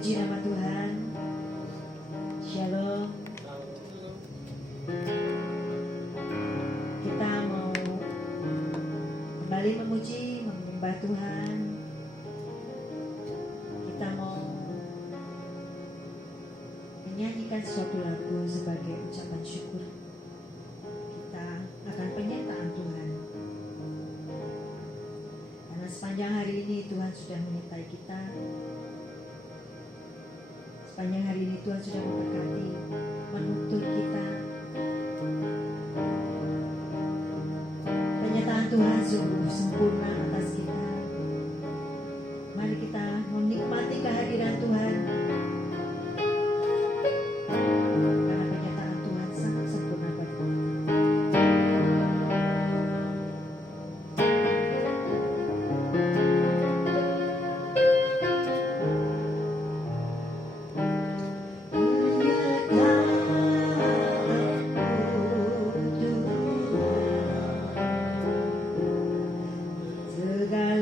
Puji nama Tuhan. Shalom. Kita mau kembali memuji, menyembah Tuhan. Kita mau menyanyikan suatu lagu sebagai ucapan syukur kita akan penyertaan Tuhan. Karena sepanjang hari ini Tuhan sudah menyertai kita. Sepanjang hari ini Tuhan sudah memberkati, menuntun kita. Penyertaan Tuhan sungguh sempurna atas kita. Mari kita menikmati kehadiran Tuhan. Karena penyertaan Tuhan sangat sempurna bagi kita. Segala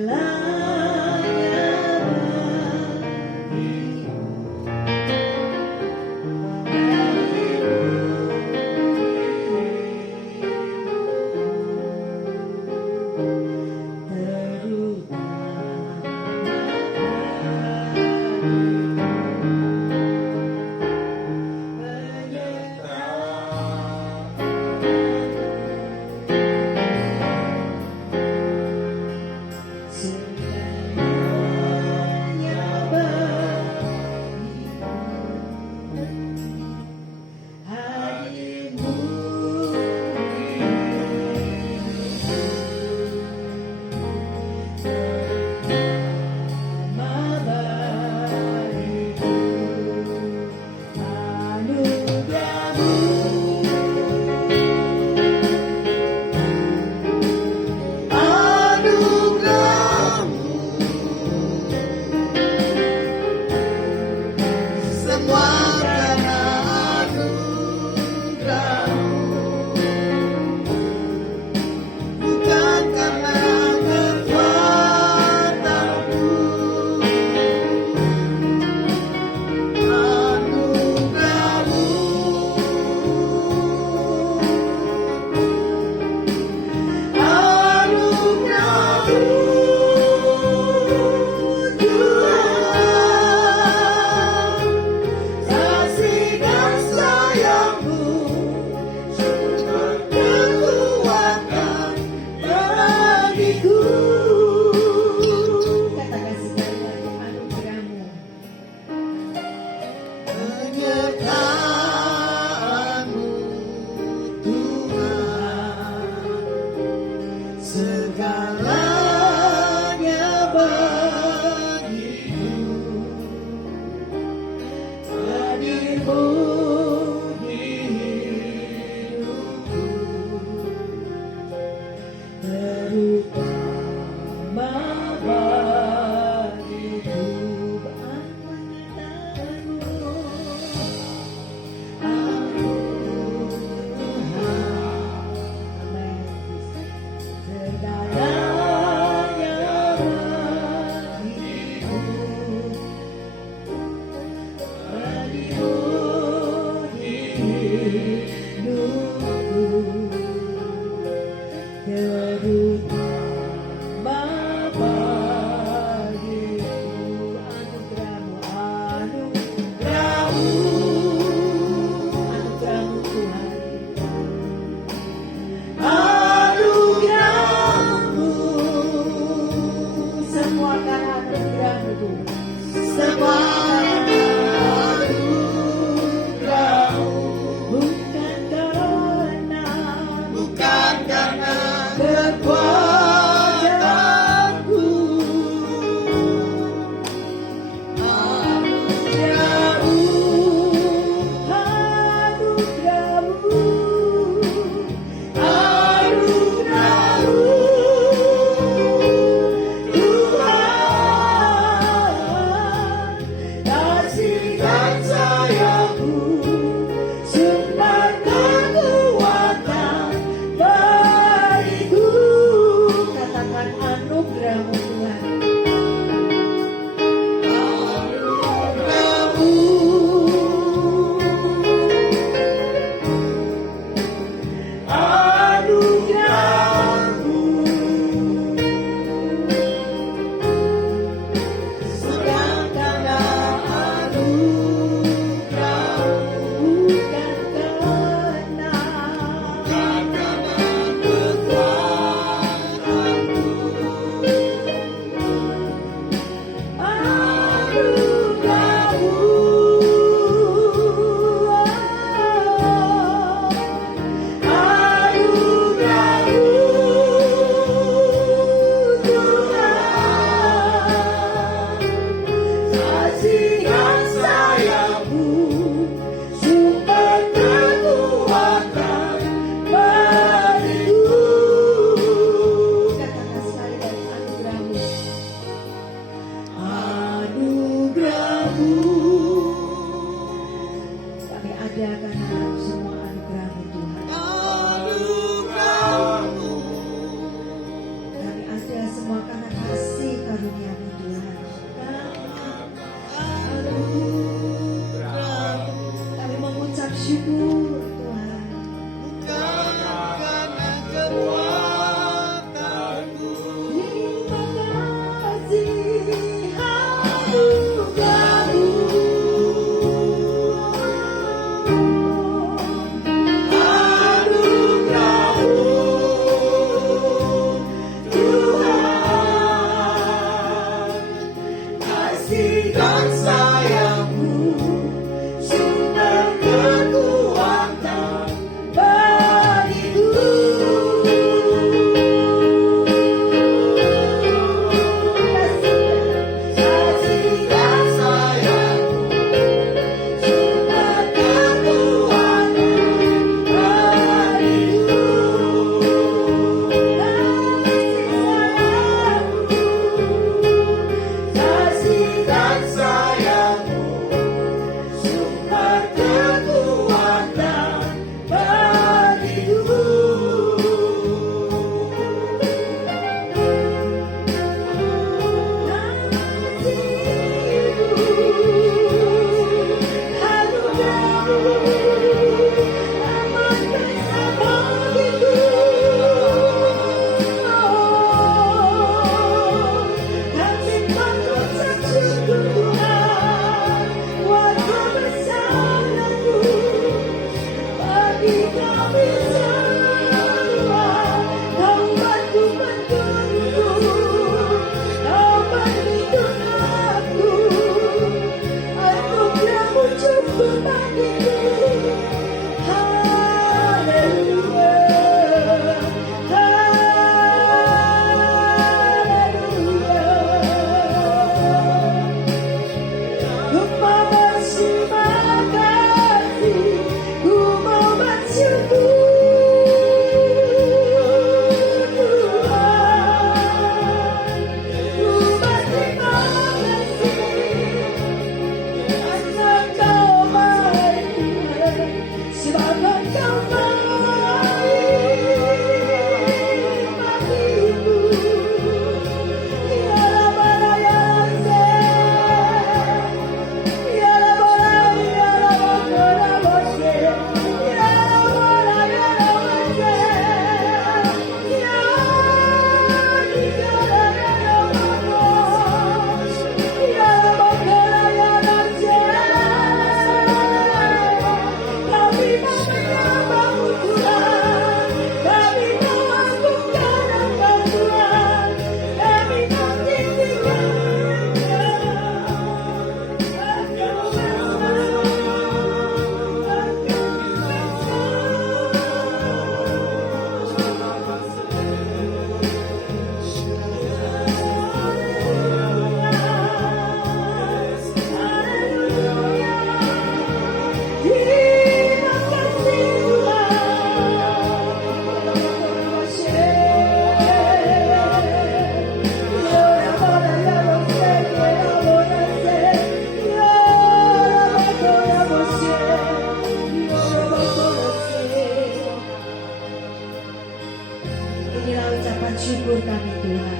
syukur kami Tuhan.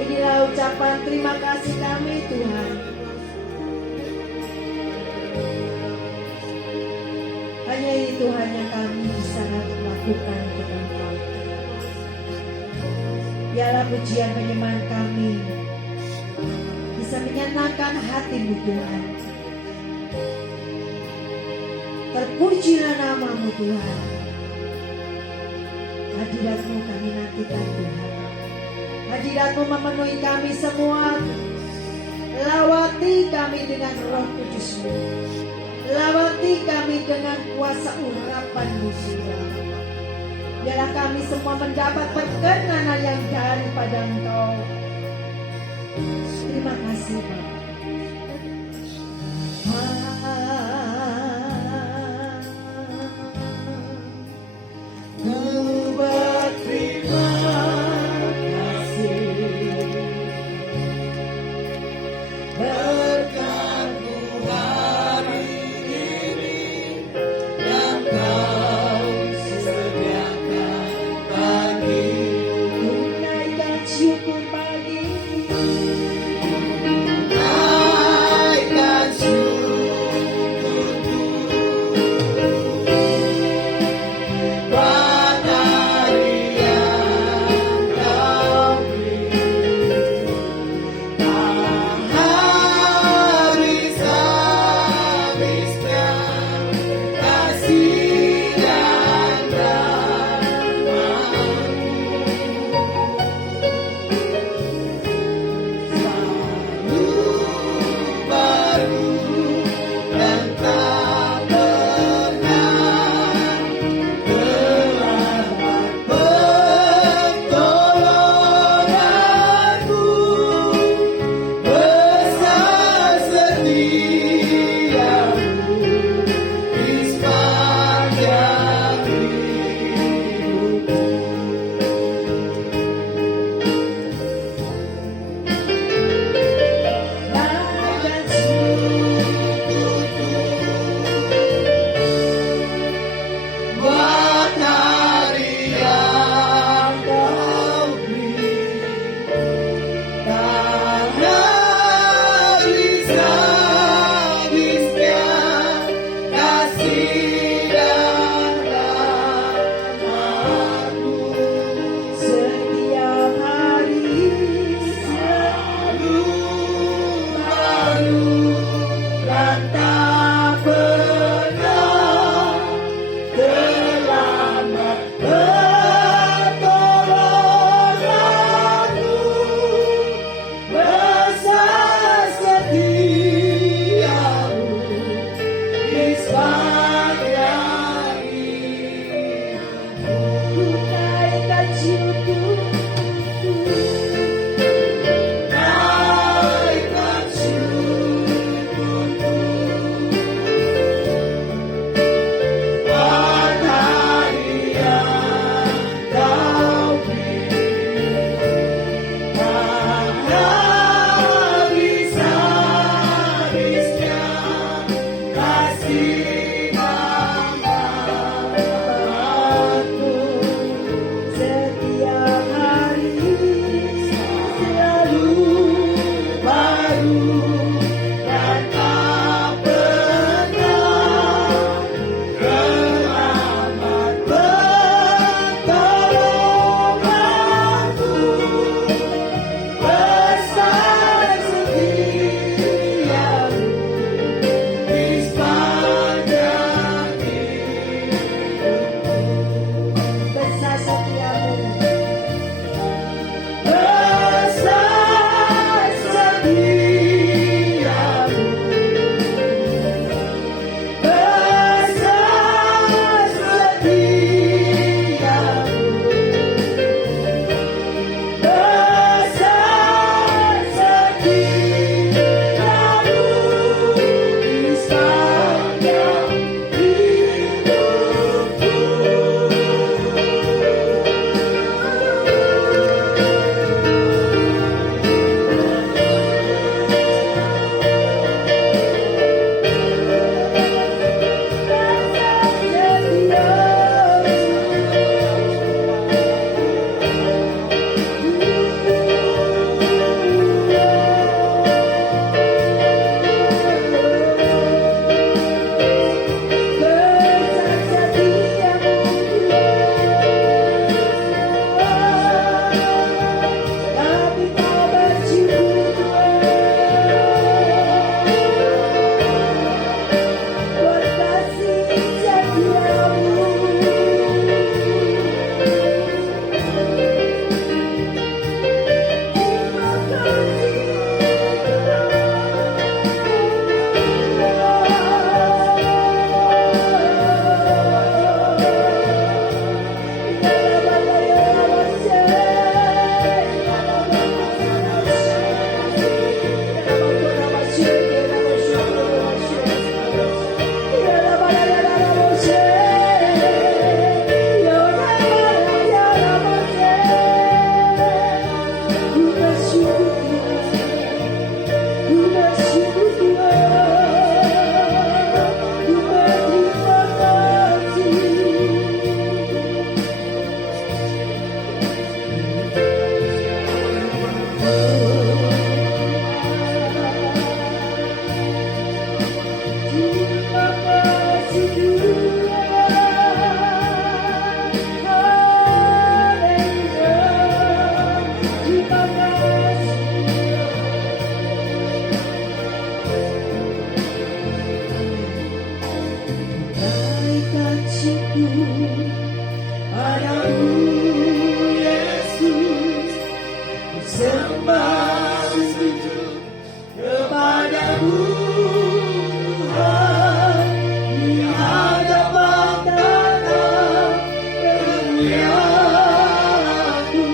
Inilah ucapan terima kasih kami Tuhan. Hanya ini Tuhan yang kami bisa lakukan untuk Engkau. Biarlah pujian penyembahan kami bisa menyenangkan hati-Mu Tuhan. Terpujilah nama-Mu Tuhan. Hadirat-Mu kami nantikan Tuhan. Hadirat-Mu memenuhi kami semua. Lawati kami dengan Roh Kudus-Mu. Lawati kami dengan kuasa urapan-Mu Tuhan. Biarlah kami semua mendapat perkenanan yang daripada Engkau. Terima kasih Bapak. padamu Yesus, sembah sujud kepadamu Tuhan, di hadapan tata kemuliaan-Mu,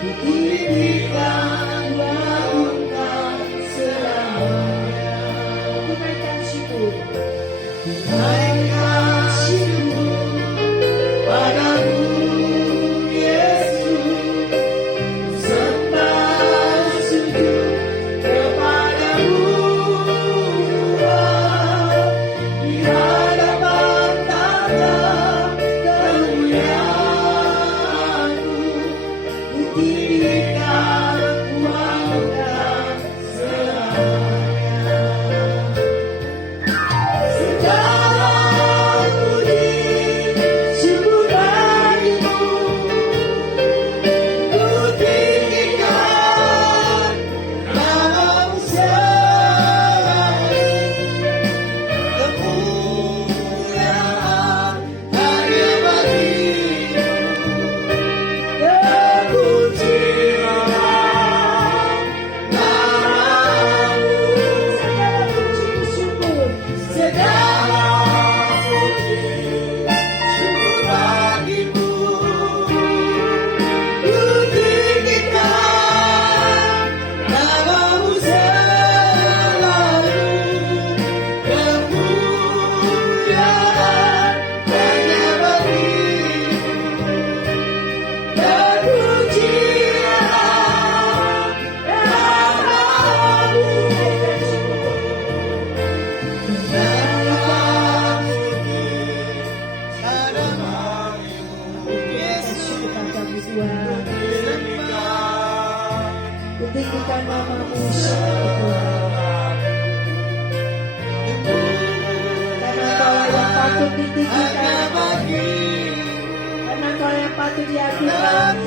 ku tinggikan wagungkan selamanya. Tunaikan syukur, tunaikan syukur padamu Yesus, sembah sujud kepadamu Tuhan, di hadapan tata kemuliaan-Mu, ku tinggikan wagungkan selamanya. Segala puji syukur bagimu, ku tinggikan namamu selalu. Kemuliaan hanya bagimu, terpujilah namamu. Segala puji syukur, segala puji syukur bagimu, ku tinggikan namamu selalu. Kemuliaan hanya bagimu, terpujilah namamu. Kutinggikan namamu Tuhan, karena Kau yang patut ditinggikan, karena Kau yang patut diagungkan.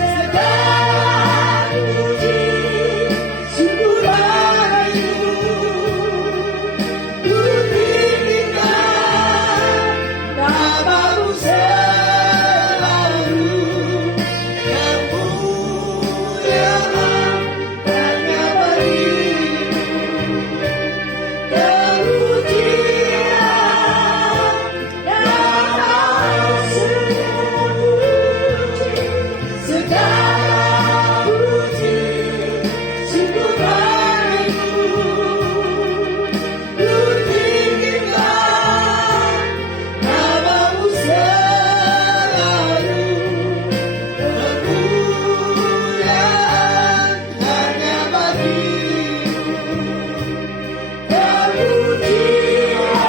Segala puji syukur bagimu, ku tinggikan namamu selalu. Kemuliaan hanya bagimu, terpujilah namamu selalu. Segala puji syukur bagimu, ku tinggikan namamu selalu. Kemuliaan hanya bagimu, terpujilah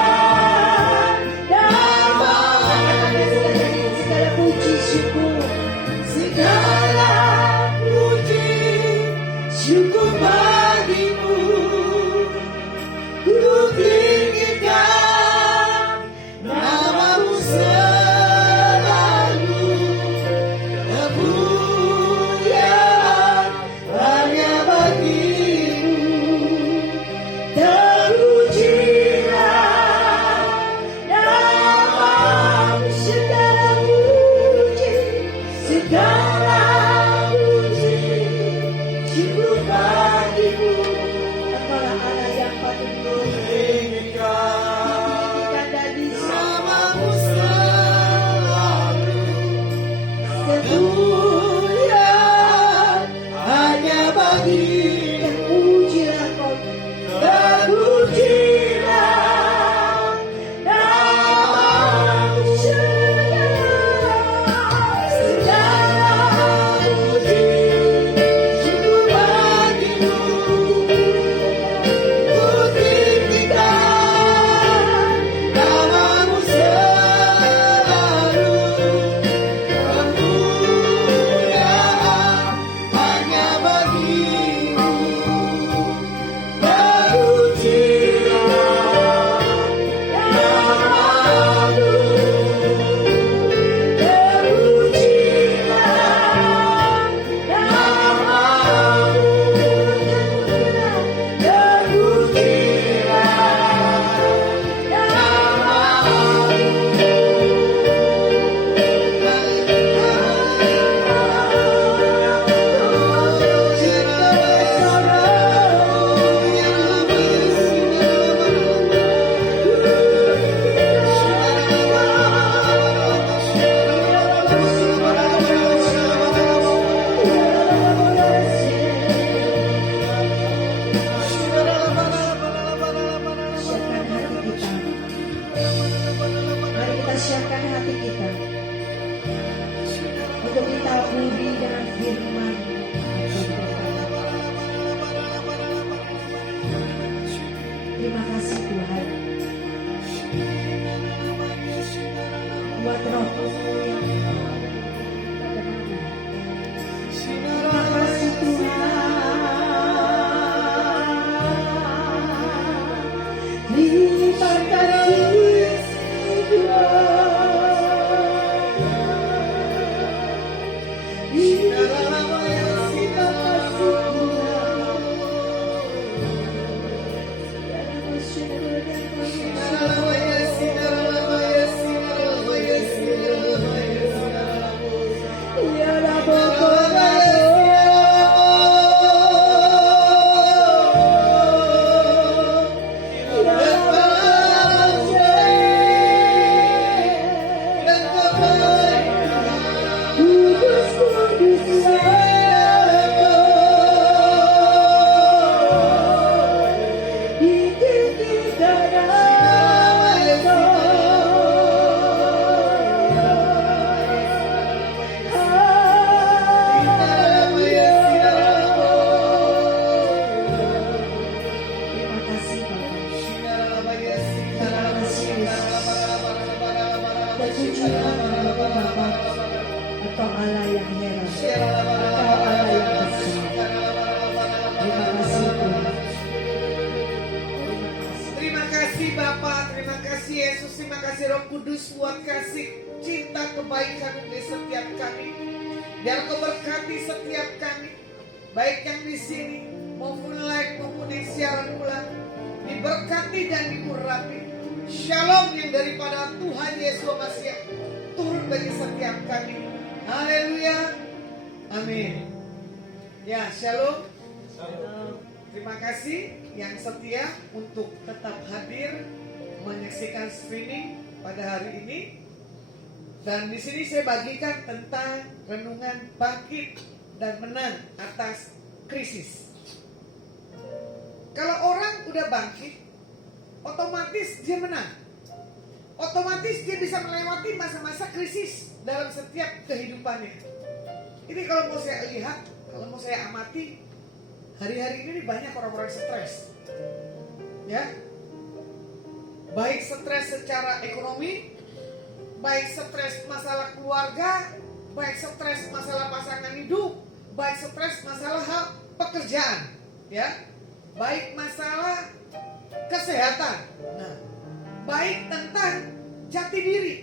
namamu. Segala puji syukur, segala puji syukur bagimu, ku tinggikan namamu selalu. Kemuliaan hanya bagimu, terpujilah namamu. Segala puji syukur bagimu, Engkaulah Allah yang patut ditinggikan dan kemuliaan hanya bagi. Terpujilah Kau, terpujilah namamu. Segala puji syukur bagimu, Terima kasih Tuhan buat roh-Mu yang pada kami. Terima kasih Tuhan. Terima kasih Biar Kau berkati setiap kami, baik yang di sini maupun live maupun di siaran ulang, diberkati dan diurapi. Shalom yang daripada Tuhan Yesus Masiah turun bagi setiap kami. Haleluya, amin. Ya, shalom. Terima kasih yang setia untuk tetap hadir menyaksikan streaming pada hari ini. Dan di sini saya bagikan tentang renungan bangkit dan menang atas krisis. Kalau orang udah bangkit, otomatis dia menang. Otomatis dia bisa melewati masa-masa krisis dalam setiap kehidupannya. Ini kalau mau saya lihat, kalau mau saya amati, hari-hari ini banyak orang-orang stres. Ya. Baik stres secara ekonomi, baik stres masalah keluarga, baik stres masalah pasangan hidup, baik stres masalah hal pekerjaan, ya, baik masalah kesehatan, nah, baik tentang jati diri.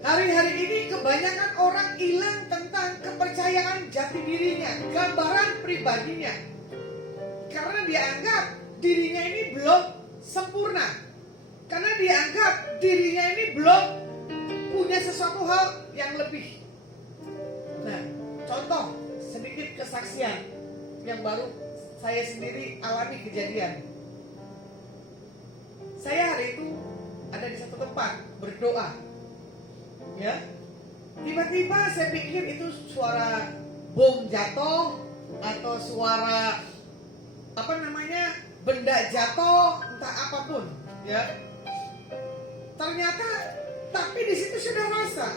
Hari-hari ini kebanyakan orang hilang tentang kepercayaan jati dirinya, gambaran pribadinya, karena dianggap dirinya ini belum sempurna, karena dianggap dirinya ini belum punya sesuatu hal yang lebih. Nah, contoh sedikit kesaksian yang baru saya sendiri alami kejadian. Saya hari itu ada di satu tempat berdoa, ya. Tiba-tiba saya pikir itu suara bom jatuh atau suara benda jatuh, entah apapun, ya. Ternyata, tapi di situ sudah rasa,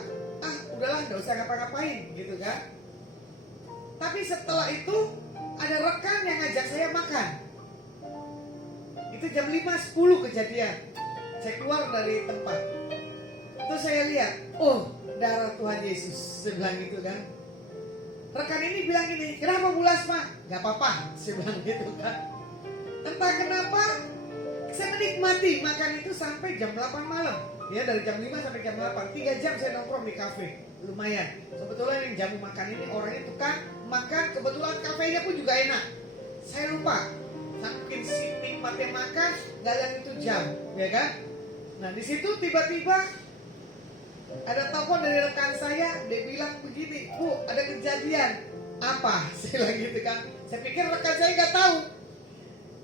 udahlah nggak usah ngapa-ngapain, gitu kan. Tapi setelah itu ada rekan yang ngajak saya makan. Itu jam 5.10 kejadian. Saya keluar dari tempat. Terus saya lihat, darah Tuhan Yesus. Saya bilang gitu kan. Rekan ini bilang gini, kenapa bulas Pak? Gak apa-apa, saya bilang gitu kan. Entah kenapa saya menikmati makan itu sampai jam 8 malam. Ya, dari jam 5 sampai jam 8, 3 jam saya nongkrong di kafe. Lumayan. Sebetulnya yang jamu makan ini orangnya tukang makan, kebetulan kafenya pun juga enak. Saya lupa, saking nikmatnya makan, gak lihat itu jam, ya kan? Nah, di situ tiba-tiba ada telepon dari rekan saya, dia bilang begini, Bu, ada kejadian. Apa? Saya bilang gitu kan. Saya pikir rekan saya nggak tahu.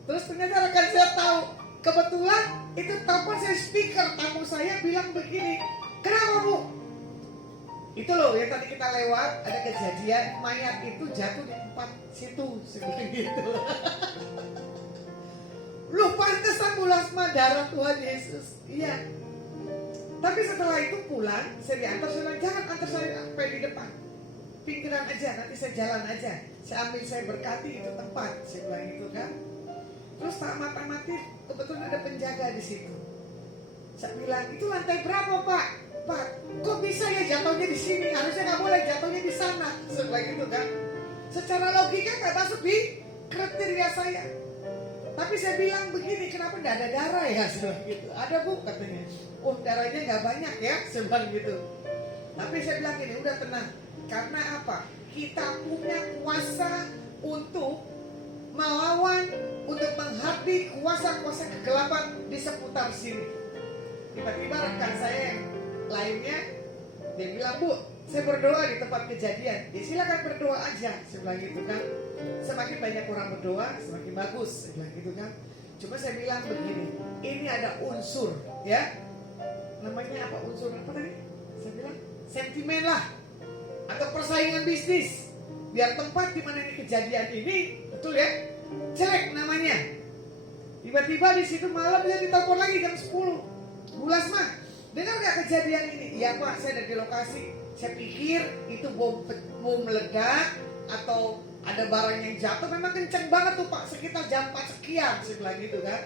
Terus ternyata rekan saya tahu. Kebetulan itu telepon saya speaker, tamu saya bilang begini, kenapa Bu? Itu loh yang tadi kita lewat, ada kejadian mayat itu jatuh di tempat situ. Saya bilang gitu. Loh, pantesan bulasma darah Tuhan Yesus. Iya. Tapi setelah itu pulang, saya diantar, saya bilang, jangan antar saya sampai di depan. Pinggiran aja, nanti saya jalan aja. Saya ambil, saya berkati itu tempat. Saya bilang gitu kan. Terus tak mati kebetulan ada penjaga di situ. Saya bilang, itu lantai berapa Pak? Pak, kok bisa ya jatuhnya di sini? Harusnya nggak boleh jatuhnya di sana. Setelah gitu kan, secara logika nggak masuk di kriteria saya. Tapi saya bilang begini, kenapa nggak ada darah ya? Setelah gitu, ada Bu katanya. Oh darahnya nggak banyak ya, sebelah gitu. Tapi saya bilang gini, udah tenang. Karena apa? Kita punya kuasa untuk melawan, untuk menghadapi kuasa-kuasa kegelapan di seputar sini. Tiba-tiba rekan saya yang lainnya, dia bilang, Bu, saya berdoa di tempat kejadian. Ya silakan berdoa aja, saya bilang gitu kan. Semakin banyak orang berdoa, semakin bagus, saya bilang gitu kan. Cuma saya bilang begini, ini ada unsur, ya. Namanya apa unsur apa tadi? Saya bilang sentimen lah, atau persaingan bisnis. Biar tempat di mana ini kejadian ini, betul ya, jelek namanya. Tiba-tiba di situ malam dia ditelepon lagi jam 10. Bu Lasma, dengar gak kejadian ini? Iya Pak, saya ada di lokasi. Saya pikir itu bom meledak atau ada barang yang jatuh. Memang kenceng banget tuh Pak, sekitar jam 4 sekian, saya bilang gitu kan.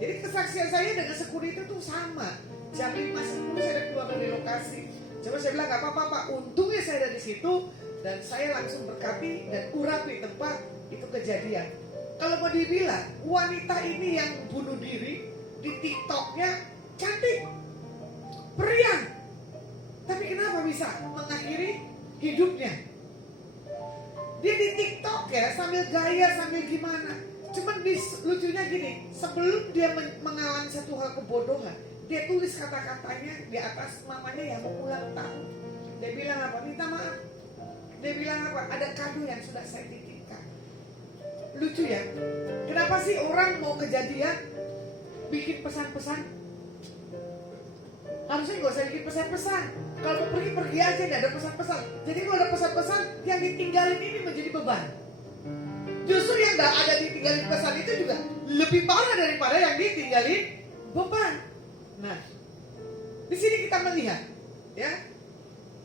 Jadi kesaksian saya dengan security itu sama. Jam 5 10 saya udah keluar dari lokasi. Coba saya bilang gak apa-apa Pak, untungnya saya ada di situ dan saya langsung berkati dan urapi tempat itu kejadian. Kalau mau dibilang wanita ini yang bunuh diri di TikToknya cantik, periang, tapi kenapa bisa mengakhiri hidupnya? Dia di TikTok ya sambil gaya sambil gimana. Cuman lucunya gini, sebelum dia mengalami satu hal kebodohan, dia tulis kata-katanya di atas mamanya yang mau ulang tahun. Dia bilang apa? Minta maaf. Dia bilang apa? Ada kado yang sudah saya titipkan. Lucu ya. Kenapa sih orang mau kejadian bikin pesan-pesan? Harusnya gak usah bikin pesan-pesan. Kalau mau pergi aja, gak ada pesan-pesan. Jadi kalau ada pesan-pesan, yang ditinggalin ini menjadi beban. Justru yang gak ada ditinggalin pesan itu juga lebih parah daripada yang ditinggalin beban. Nah, di sini kita melihat, ya,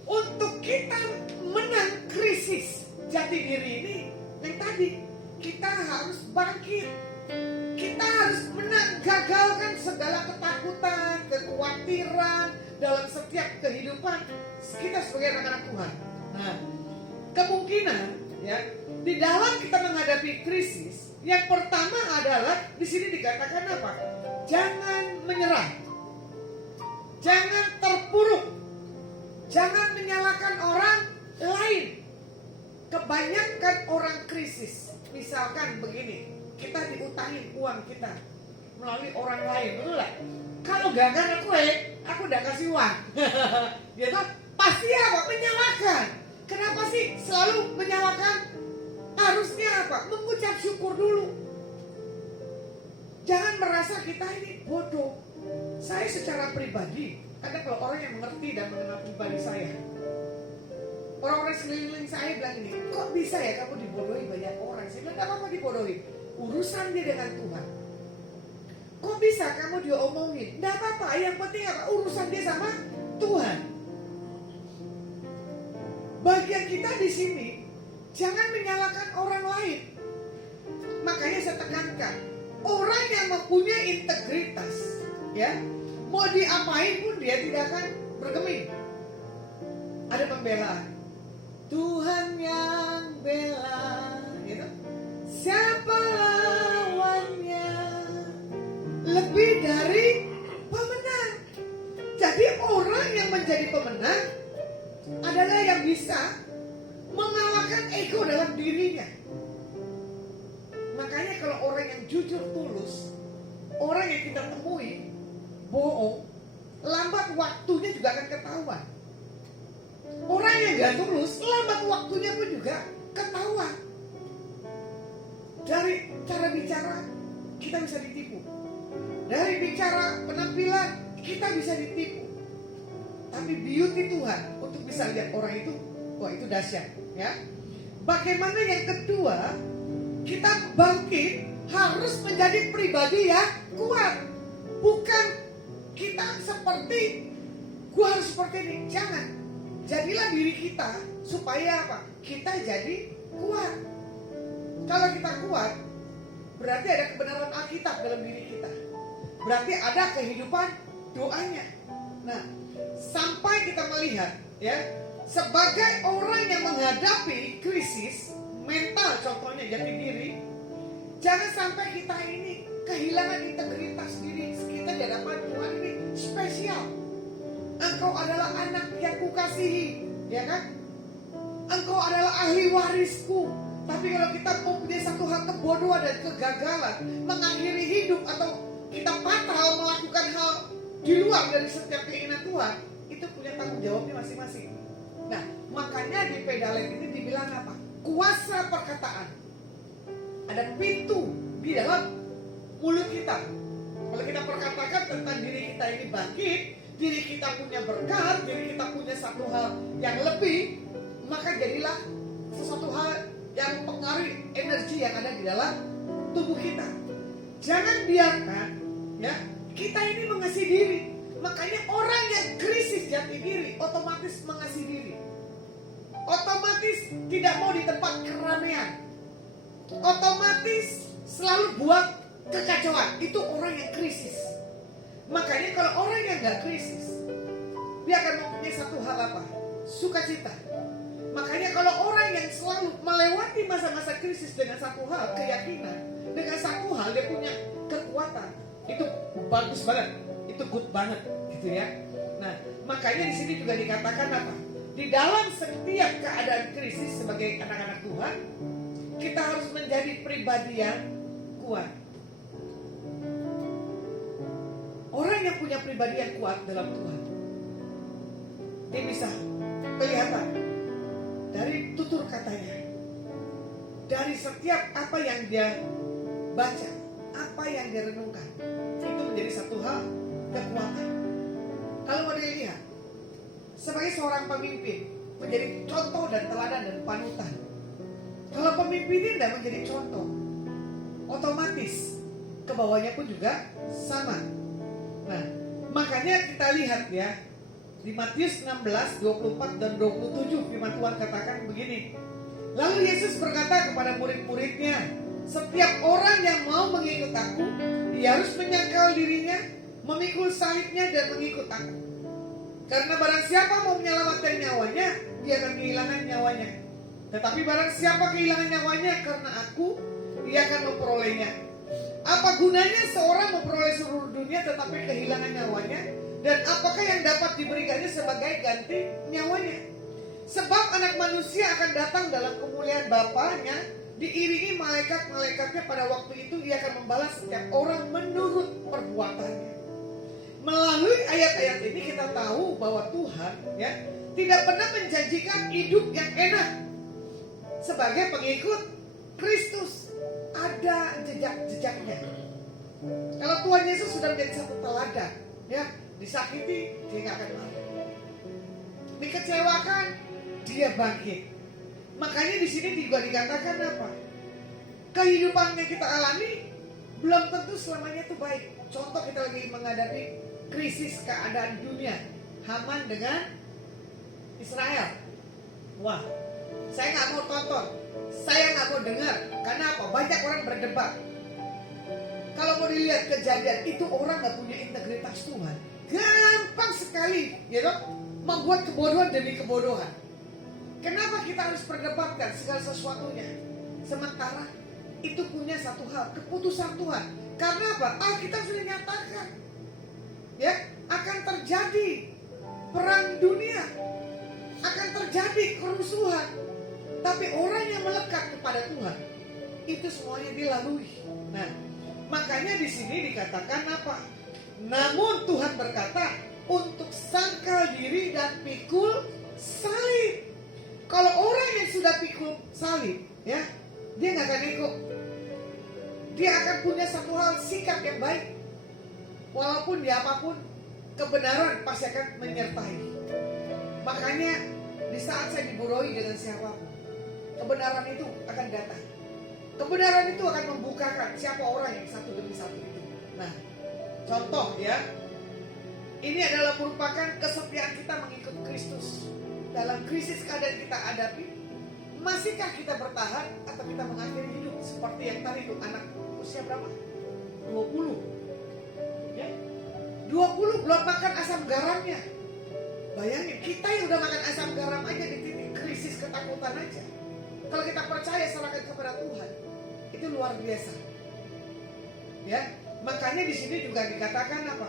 untuk kita menang krisis jati diri ini, yang tadi kita harus bangkit, kita harus menang, gagalkan segala ketakutan, kekhawatiran dalam setiap kehidupan kita sebagai anak-anak Tuhan. Nah, kemungkinan, ya, di dalam kita menghadapi krisis, yang pertama adalah di sini dikatakan apa? Jangan menyerah. Jangan terpuruk. Jangan menyalahkan orang lain. Kebanyakan orang krisis, misalkan begini, kita diutangin uang kita melalui orang lain, betul gak? Kalau gagal aku udah kasih uang. Gitu, pasti apa? Menyalahkan. Kenapa sih selalu menyalahkan? Harusnya apa? Mengucap syukur dulu. Jangan merasa kita ini bodoh. Saya secara pribadi, ada kalau orang yang mengerti dan mengenal pribadi saya, orang-orang sekeliling saya bilang ini, kok bisa ya kamu dibodohi banyak orang? Saya bilang, gak apa-apa dibodohi, urusan dia dengan Tuhan. Kok bisa kamu diomongin? Gak apa-apa, yang penting apa? Urusan dia sama Tuhan. Bagian kita di sini, jangan menyalahkan orang lain. Makanya saya tekankan, orang yang mempunyai integritas, ya, mau diapain pun dia tidak akan bergeming. Ada pembelaan. Tuhan yang bela, gitu. Siapa lawannya? Lebih dari pemenang. Jadi orang yang menjadi pemenang adalah yang bisa mengalahkan ego dalam dirinya. Makanya kalau orang yang jujur tulus, orang yang kita temui bohong, lambat waktunya juga akan ketahuan. Orang yang gak tulus, lambat waktunya pun juga ketahuan. Dari cara bicara kita bisa ditipu. Dari bicara penampilan kita bisa ditipu. Tapi beauty Tuhan untuk bisa lihat orang itu, wah itu dahsyat, ya. Bagaimana yang kedua, kita bangkit harus menjadi pribadi yang kuat. Bukan kita seperti gua harus seperti ini, jangan. Jadilah diri kita supaya apa? Kita jadi kuat. Kalau kita kuat, berarti ada kebenaran Alkitab dalam diri kita. Berarti ada kehidupan doanya. Nah, sampai kita melihat ya, sebagai orang yang menghadapi krisis mental, contohnya jati diri, jangan sampai kita ini kehilangan integritas diri kita di hadapan Tuhan. Ini spesial. Engkau adalah anak yang kukasihi, ya kan? Engkau adalah ahli warisku. Tapi kalau kita mempunyai satu hal kebodohan dan kegagalan, mengakhiri hidup atau kita patah melakukan hal di luar dari setiap keinginan Tuhan, itu punya tanggung jawabnya masing-masing. Nah, makanya di pedalet ini dibilang apa? Kuasa perkataan. Ada pintu di dalam mulut kita. Kalau kita perkatakan tentang diri kita ini bangkit, diri kita punya berkat, diri kita punya satu hal yang lebih, maka jadilah sesuatu hal yang mempengaruhi energi yang ada di dalam tubuh kita. Jangan biarkan ya kita ini mengasihi diri. Makanya orang yang krisis jati diri otomatis mengasihi diri. Otomatis tidak mau di tempat keramaian. Otomatis selalu buat kekacauan. Itu orang yang krisis. Makanya kalau orang yang gak krisis, dia akan mempunyai satu hal apa? Sukacita. Makanya kalau orang yang selalu melewati masa-masa krisis dengan satu hal, keyakinan, dengan satu hal dia punya kekuatan, itu bagus banget, itu good banget, gitu ya. Nah, makanya di sini juga dikatakan apa? Di dalam setiap keadaan krisis sebagai anak-anak Tuhan, kita harus menjadi pribadi yang kuat. Orang yang punya pribadi yang kuat dalam Tuhan, dia bisa kelihatan dari tutur katanya, dari setiap apa yang dia baca, apa yang dia renungkan, itu menjadi satu hal kekuatan. Kalau mau dilihat sebagai seorang pemimpin, menjadi contoh dan teladan dan panutan. Kalau pemimpin ini tidak menjadi contoh, otomatis ke bawahnya pun juga sama. Nah, makanya kita lihat ya, di Matius 16, 24 dan 27 firman Tuhan katakan begini. Lalu Yesus berkata kepada murid-muridnya, setiap orang yang mau mengikut aku, ia harus menyangkal dirinya, memikul salibnya dan mengikut aku. Karena barang siapa mau menyelamatkan nyawanya, dia akan kehilangan nyawanya. Tetapi barang siapa kehilangan nyawanya karena aku, dia akan memperolehnya. Apa gunanya seorang memperoleh seluruh dunia tetapi kehilangan nyawanya? Dan apakah yang dapat diberikannya sebagai ganti nyawanya? Sebab anak manusia akan datang dalam kemuliaan Bapanya, diiringi malaikat-malaikatnya. Pada waktu itu ia akan membalas setiap orang menurut perbuatannya. Melalui ayat-ayat ini kita tahu bahwa Tuhan ya tidak pernah menjanjikan hidup yang enak. Sebagai pengikut Kristus ada jejak-jejaknya. Kalau Tuhan Yesus sudah menjadi satu teladan, ya, disakiti dia nggak akan marah, dikecewakan dia bangkit. Makanya di sini juga dikatakan apa? Kehidupan yang kita alami belum tentu selamanya itu baik. Contoh kita lagi menghadapi krisis keadaan dunia, Haman dengan Israel. Wah, saya nggak mau tonton, saya nggak mau dengar. Karena apa? Banyak orang berdebat. Kalau mau dilihat kejadian itu, orang nggak punya integritas Tuhan, gampang sekali, ya dok, membuat kebodohan demi kebodohan. Kenapa kita harus perdebatkan segala sesuatunya? Sementara itu punya satu hal, keputusan Tuhan. Karena apa? Alkitab sudah nyatakan, ya, akan terjadi perang dunia, akan terjadi kerusuhan. Tapi orang yang melekat kepada Tuhan, itu semuanya dilalui. Nah, makanya di sini dikatakan apa? Namun Tuhan berkata, untuk sangkal diri dan pikul salib. Kalau orang yang sudah pikul salib, ya, dia nggak akan ikut. Dia akan punya satu hal, sikap yang baik. Walaupun dia apapun, kebenaran pasti akan menyertai. Makanya di saat saya diburohi dengan siapapun, kebenaran itu akan datang. Kebenaran itu akan membukakan siapa orang yang satu demi satu itu. Nah, contoh ya, ini adalah merupakan kesetiaan kita mengikut Kristus. Dalam krisis keadaan kita hadapi, masihkah kita bertahan atau kita mengakhiri hidup? seperti yang tadi itu anak usia berapa? 20. Ya. 20 belum makan asam garamnya. Bayangin, kita yang udah makan asam garam aja di titik krisis ketakutan aja. Kalau kita percaya serahkan kepada Tuhan, itu luar biasa. Ya, makanya di sini juga dikatakan apa?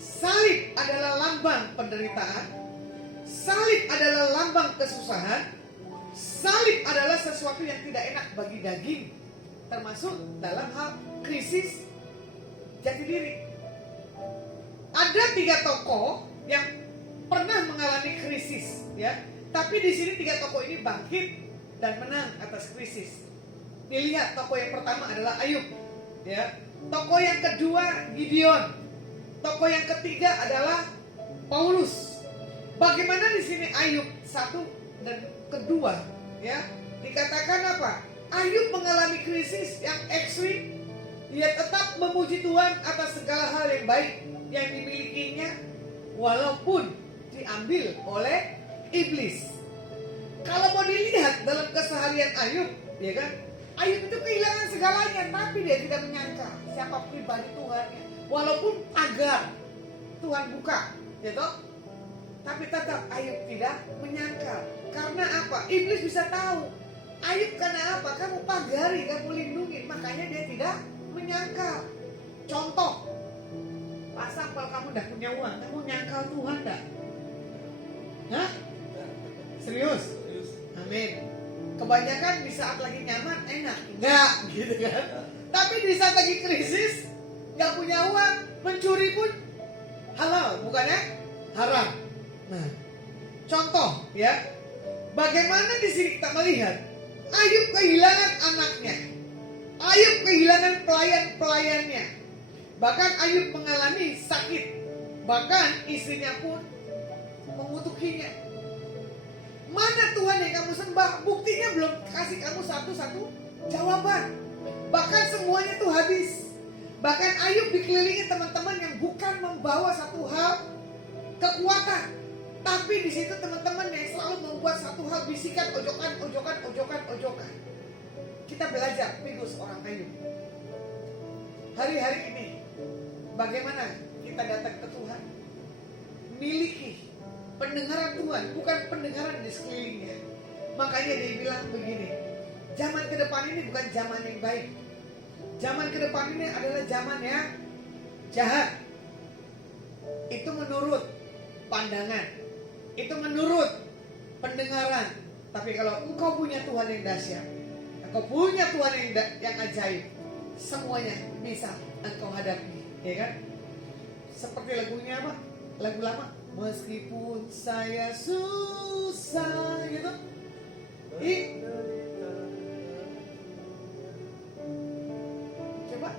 Salib adalah lambang penderitaan. Salib adalah lambang kesusahan. Salib adalah sesuatu yang tidak enak bagi daging, termasuk dalam hal krisis jati diri. Ada 3 tokoh yang pernah mengalami krisis, ya. Tapi di sini 3 tokoh ini bangkit dan menang atas krisis. Dilihat, tokoh yang pertama adalah Ayub, ya. Tokoh yang kedua Gideon. Tokoh yang ketiga adalah Paulus. Bagaimana di sini Ayub 1 dan kedua, ya? Dikatakan apa? Ayub mengalami krisis yang ekstrim. Ia tetap memuji Tuhan atas segala hal yang baik yang dimilikinya, walaupun diambil oleh iblis. Kalau mau dilihat dalam keseharian Ayub, ya kan? Ayub itu kehilangan segalanya, tapi dia tidak menyangka siapa pribadi Tuhannya. Walaupun pagar Tuhan buka, gitu. Tapi tetap Ayub tidak menyangka. Karena apa? Iblis bisa tahu. Ayub karena apa? Kamu pagari, kamu lindungi, makanya dia tidak menyangka. Contoh, pasang kalau kamu udah punya uang, kamu nyangkal Tuhan enggak? Hah? Serius? Amin. Kebanyakan di saat lagi nyaman enak, enggak gitu kan? Tapi di saat lagi krisis, nggak punya uang, mencuri pun halal, bukannya haram. Nah, contoh ya, bagaimana di sini kita melihat Ayub kehilangan anaknya, Ayub kehilangan pelayan-pelayannya, bahkan Ayub mengalami sakit, bahkan istrinya pun mengutukinya. Mana Tuhan yang kamu sembah? Buktinya belum kasih kamu satu-satu jawaban. Bahkan semuanya tuh habis. Bahkan Ayub dikelilingi teman-teman yang bukan membawa satu hal kekuatan, tapi di situ teman-teman yang selalu membuat satu hal bisikan, ojokan. Kita belajar Figus orang Ayub. Hari-hari ini bagaimana kita datang ke Tuhan? Miliki pendengaran Tuhan, bukan pendengaran di sekelilingnya. Makanya dia bilang begini, zaman ke depan ini bukan zaman yang baik. Zaman ke depan ini adalah zaman yang jahat. Itu menurut pandangan, itu menurut pendengaran. Tapi kalau engkau punya Tuhan yang dahsyat, engkau punya Tuhan yang ajaib, semuanya bisa engkau hadapi, ya kan? Seperti lagunya apa? Lagu lama, meskipun saya susah, gitu. Coba.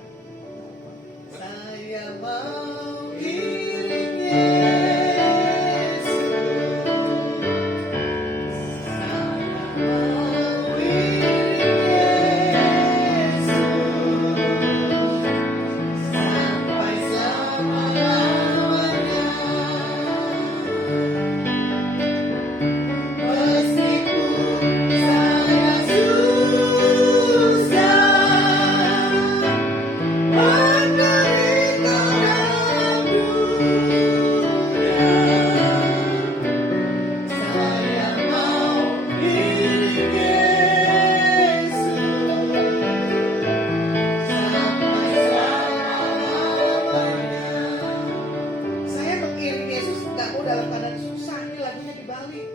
Saya mau iring Yesus. Saya mau iring Yesus sampai selama-lamanya. Meskipun saya susah menderita dalam dunia, saya mau iring Yesus sampai selama-lamanya. Saya mengiring Yesus nggak mau dalam keadaan susah. Ini lagunya dibalik.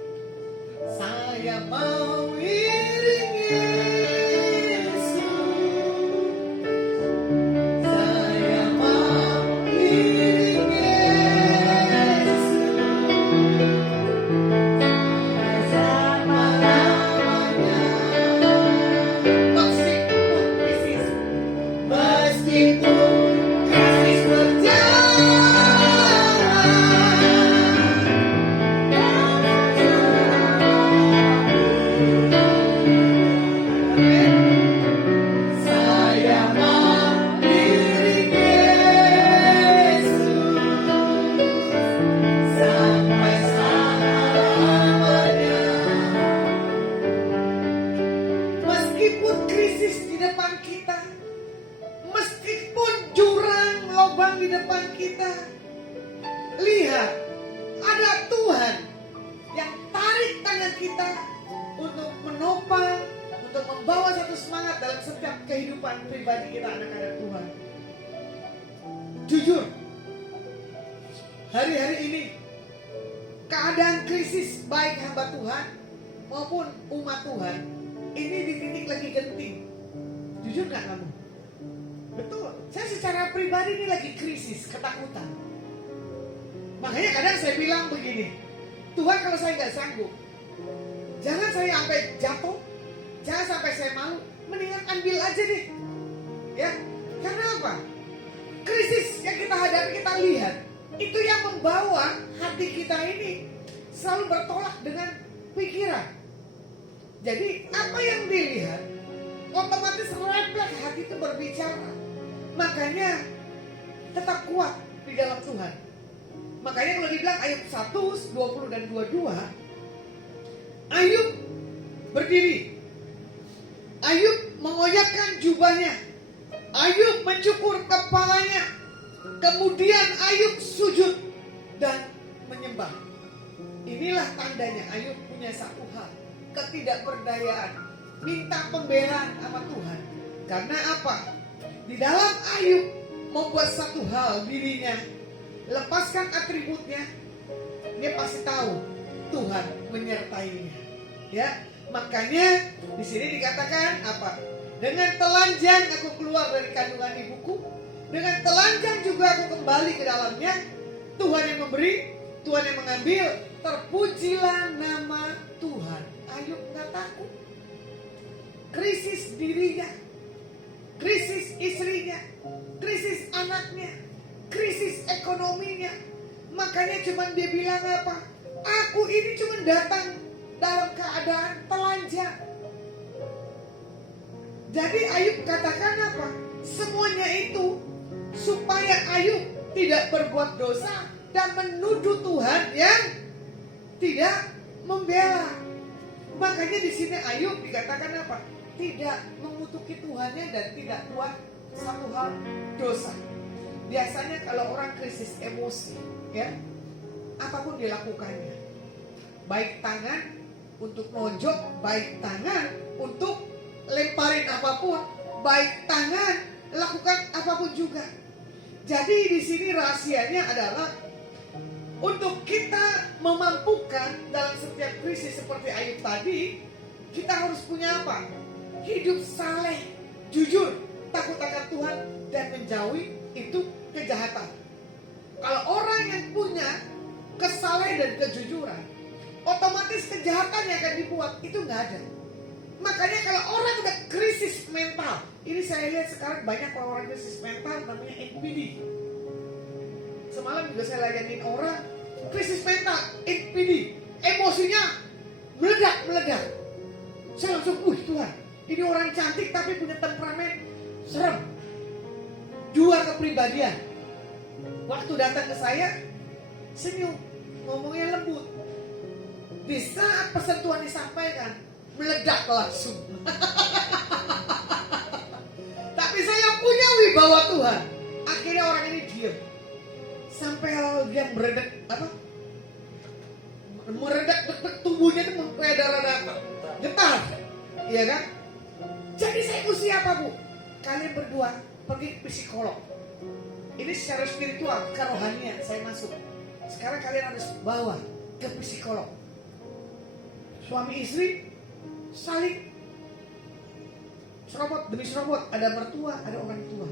Saya mau iring Yesus. Saya mau iring Yesus selama-lamanya. Meskipun krisis berjalan, saya mau iring Yesus sampai selama-lamanya. Meskipun krisis di depan lubang di depan kita. Lihat, ada Tuhan yang tarik tangan kita untuk menopang, untuk membawa satu semangat dalam setiap kehidupan pribadi kita anak-anak Tuhan. Jujur, hari-hari ini keadaan krisis baik hamba Tuhan maupun umat Tuhan ini di titik lagi genting. Jujur gak kamu? Betul, saya secara pribadi ini lagi krisis, ketakutan. Makanya kadang saya bilang begini, Tuhan kalau saya gak sanggup, jangan saya sampai jatuh, jangan sampai saya malu, mendingan ambil aja deh. Ya, karena apa? Krisis yang kita hadapi, kita lihat, itu yang membawa hati kita ini selalu bertolak dengan pikiran. Jadi apa yang dilihat, otomatis refleks hati itu berbicara. Makanya tetap kuat di dalam Tuhan. Makanya kalau dibilang Ayub 1, 20 dan 22, Ayub berdiri. Ayub mengoyakkan jubahnya. Ayub mencukur kepalanya. Kemudian Ayub sujud dan menyembah. Inilah tandanya Ayub punya satu hal, ketidakberdayaan. Minta pembelaan sama Tuhan. Karena apa? Di dalam Ayub membuat satu hal dirinya, lepaskan atributnya, dia pasti tahu Tuhan menyertainya. Ya, makanya di sini dikatakan apa? Dengan telanjang aku keluar dari kandungan ibuku, dengan telanjang juga aku kembali ke dalamnya. Tuhan yang memberi, Tuhan yang mengambil, terpujilah nama Tuhan. Ayub nggak takut. Krisis dirinya, krisis istrinya, krisis anaknya, krisis ekonominya. Makanya cuman dia bilang apa? Aku ini cuma datang dalam keadaan telanjang. Jadi Ayub katakan apa? Semuanya itu supaya Ayub tidak berbuat dosa dan menuduh Tuhan yang tidak membela. Makanya di sini Ayub dikatakan apa? Tidak mengutuki Tuhannya dan tidak buat satu hal dosa. Biasanya kalau orang krisis emosi, ya, apapun dilakukannya. Baik tangan untuk nonjok, baik tangan untuk lemparin apapun, baik tangan lakukan apapun juga. Jadi di sini rahasianya adalah untuk kita memampukan dalam setiap krisis seperti Ayub tadi, kita harus punya apa? Hidup saleh, jujur, takut akan Tuhan dan menjauhi itu kejahatan. Kalau orang yang punya kesalehan dan kejujuran, otomatis kejahatan yang akan dibuat itu nggak ada. Makanya kalau orang udah krisis mental, ini saya lihat sekarang banyak orang krisis mental namanya NPD. Semalam juga saya layanin orang krisis mental, NPD, emosinya meledak. Saya langsung, Tuhan, ini orang cantik tapi punya temperamen serem. Dua kepribadian. Waktu datang ke saya, senyum, ngomongnya lembut. Di saat pesan Tuhan disampaikan, meledak langsung. Tapi saya punya wibawa Tuhan. Akhirnya orang ini diam. Sampai dia meredak tubuhnya itu darah getar. Iya kan? Jadi saya mesti apa, Bu? Kalian berdua pergi ke psikolog. Ini secara spiritual, kerohanian saya masuk. Sekarang kalian harus bawa ke psikolog. Suami istri saling serobot demi serobot. Ada mertua, ada orang tua.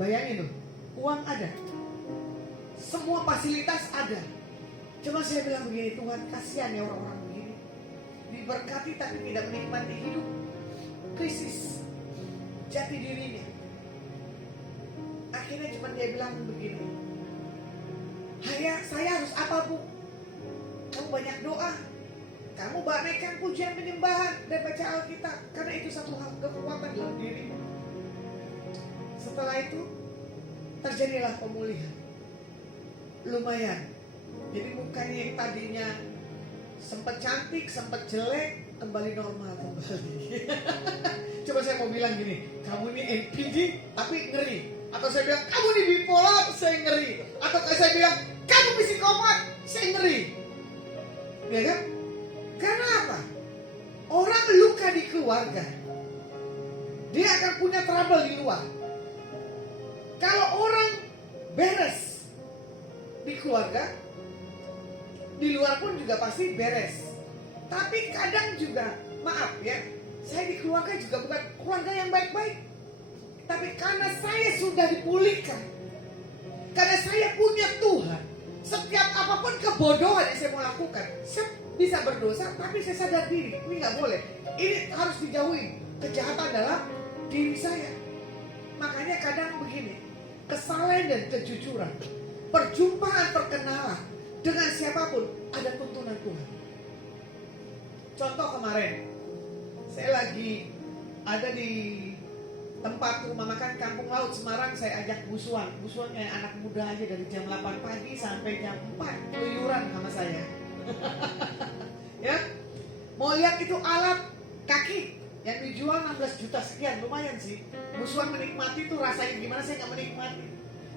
Bayangin loh, uang ada, semua fasilitas ada. Cuma saya bilang begini, Tuhan kasihan ya orang-orang begini, diberkati tapi tidak menikmati hidup. Krisis jati dirinya. Akhirnya cuma dia bilang begini, saya harus apa, Bu? Kamu banyak doa, kamu naikkan pujian penyembahan dan baca Alkitab, karena itu satu hal kekuatan dalam diri. Setelah itu terjadilah pemulihan. Lumayan. Jadi mukanya yang tadinya sempat cantik, sempat jelek, kembali normal kembali. Coba saya mau bilang gini, kamu ini NPD tapi ngeri. Atau saya bilang, kamu ini bipolar, saya ngeri. Atau saya bilang, kamu psikopat, saya ngeri. Ya kan? Karena apa? Orang luka di keluarga, dia akan punya trouble di luar. Kalau orang beres di keluarga, di luar pun juga pasti beres. Tapi kadang juga, maaf ya, saya di keluarga juga bukan keluarga yang baik-baik. Tapi karena saya sudah dipulihkan, karena saya punya Tuhan, setiap apapun kebodohan yang saya mau lakukan, saya bisa berdosa, tapi saya sadar diri, ini nggak boleh. Ini harus dijauhi, kejahatan dalam diri saya. Makanya kadang begini, kesalahan dan kejujuran, perjumpaan perkenalan dengan siapapun ada tuntunan Tuhan. Contoh kemarin, saya lagi ada di tempat rumah makan Kampung Laut Semarang, saya ajak busuan kayak anak muda aja dari jam 8 pagi sampai jam 4 keluyuran sama saya. Ya, mau lihat itu alat kaki yang dijual 16 juta sekian, lumayan sih. Busuan menikmati tuh rasanya gimana, saya nggak menikmati.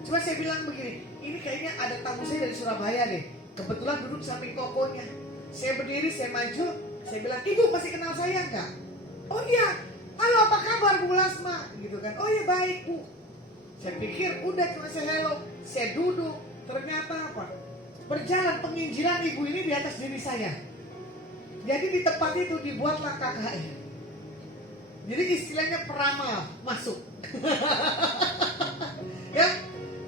Cuma saya bilang begini, ini kayaknya ada tamu saya dari Surabaya deh. Kebetulan duduk samping tokonya. Saya berdiri, saya maju, saya bilang, ibu masih kenal saya nggak? Oh iya, halo apa kabar Bu Lasma? Gitu kan, oh iya baik Bu. Saya pikir udah cuma saya hello, saya duduk. Ternyata apa? Berjalan penginjilan ibu ini di atas diri saya. Jadi di tempat itu dibuatlah KKR. Jadi istilahnya peramal masuk. Ya,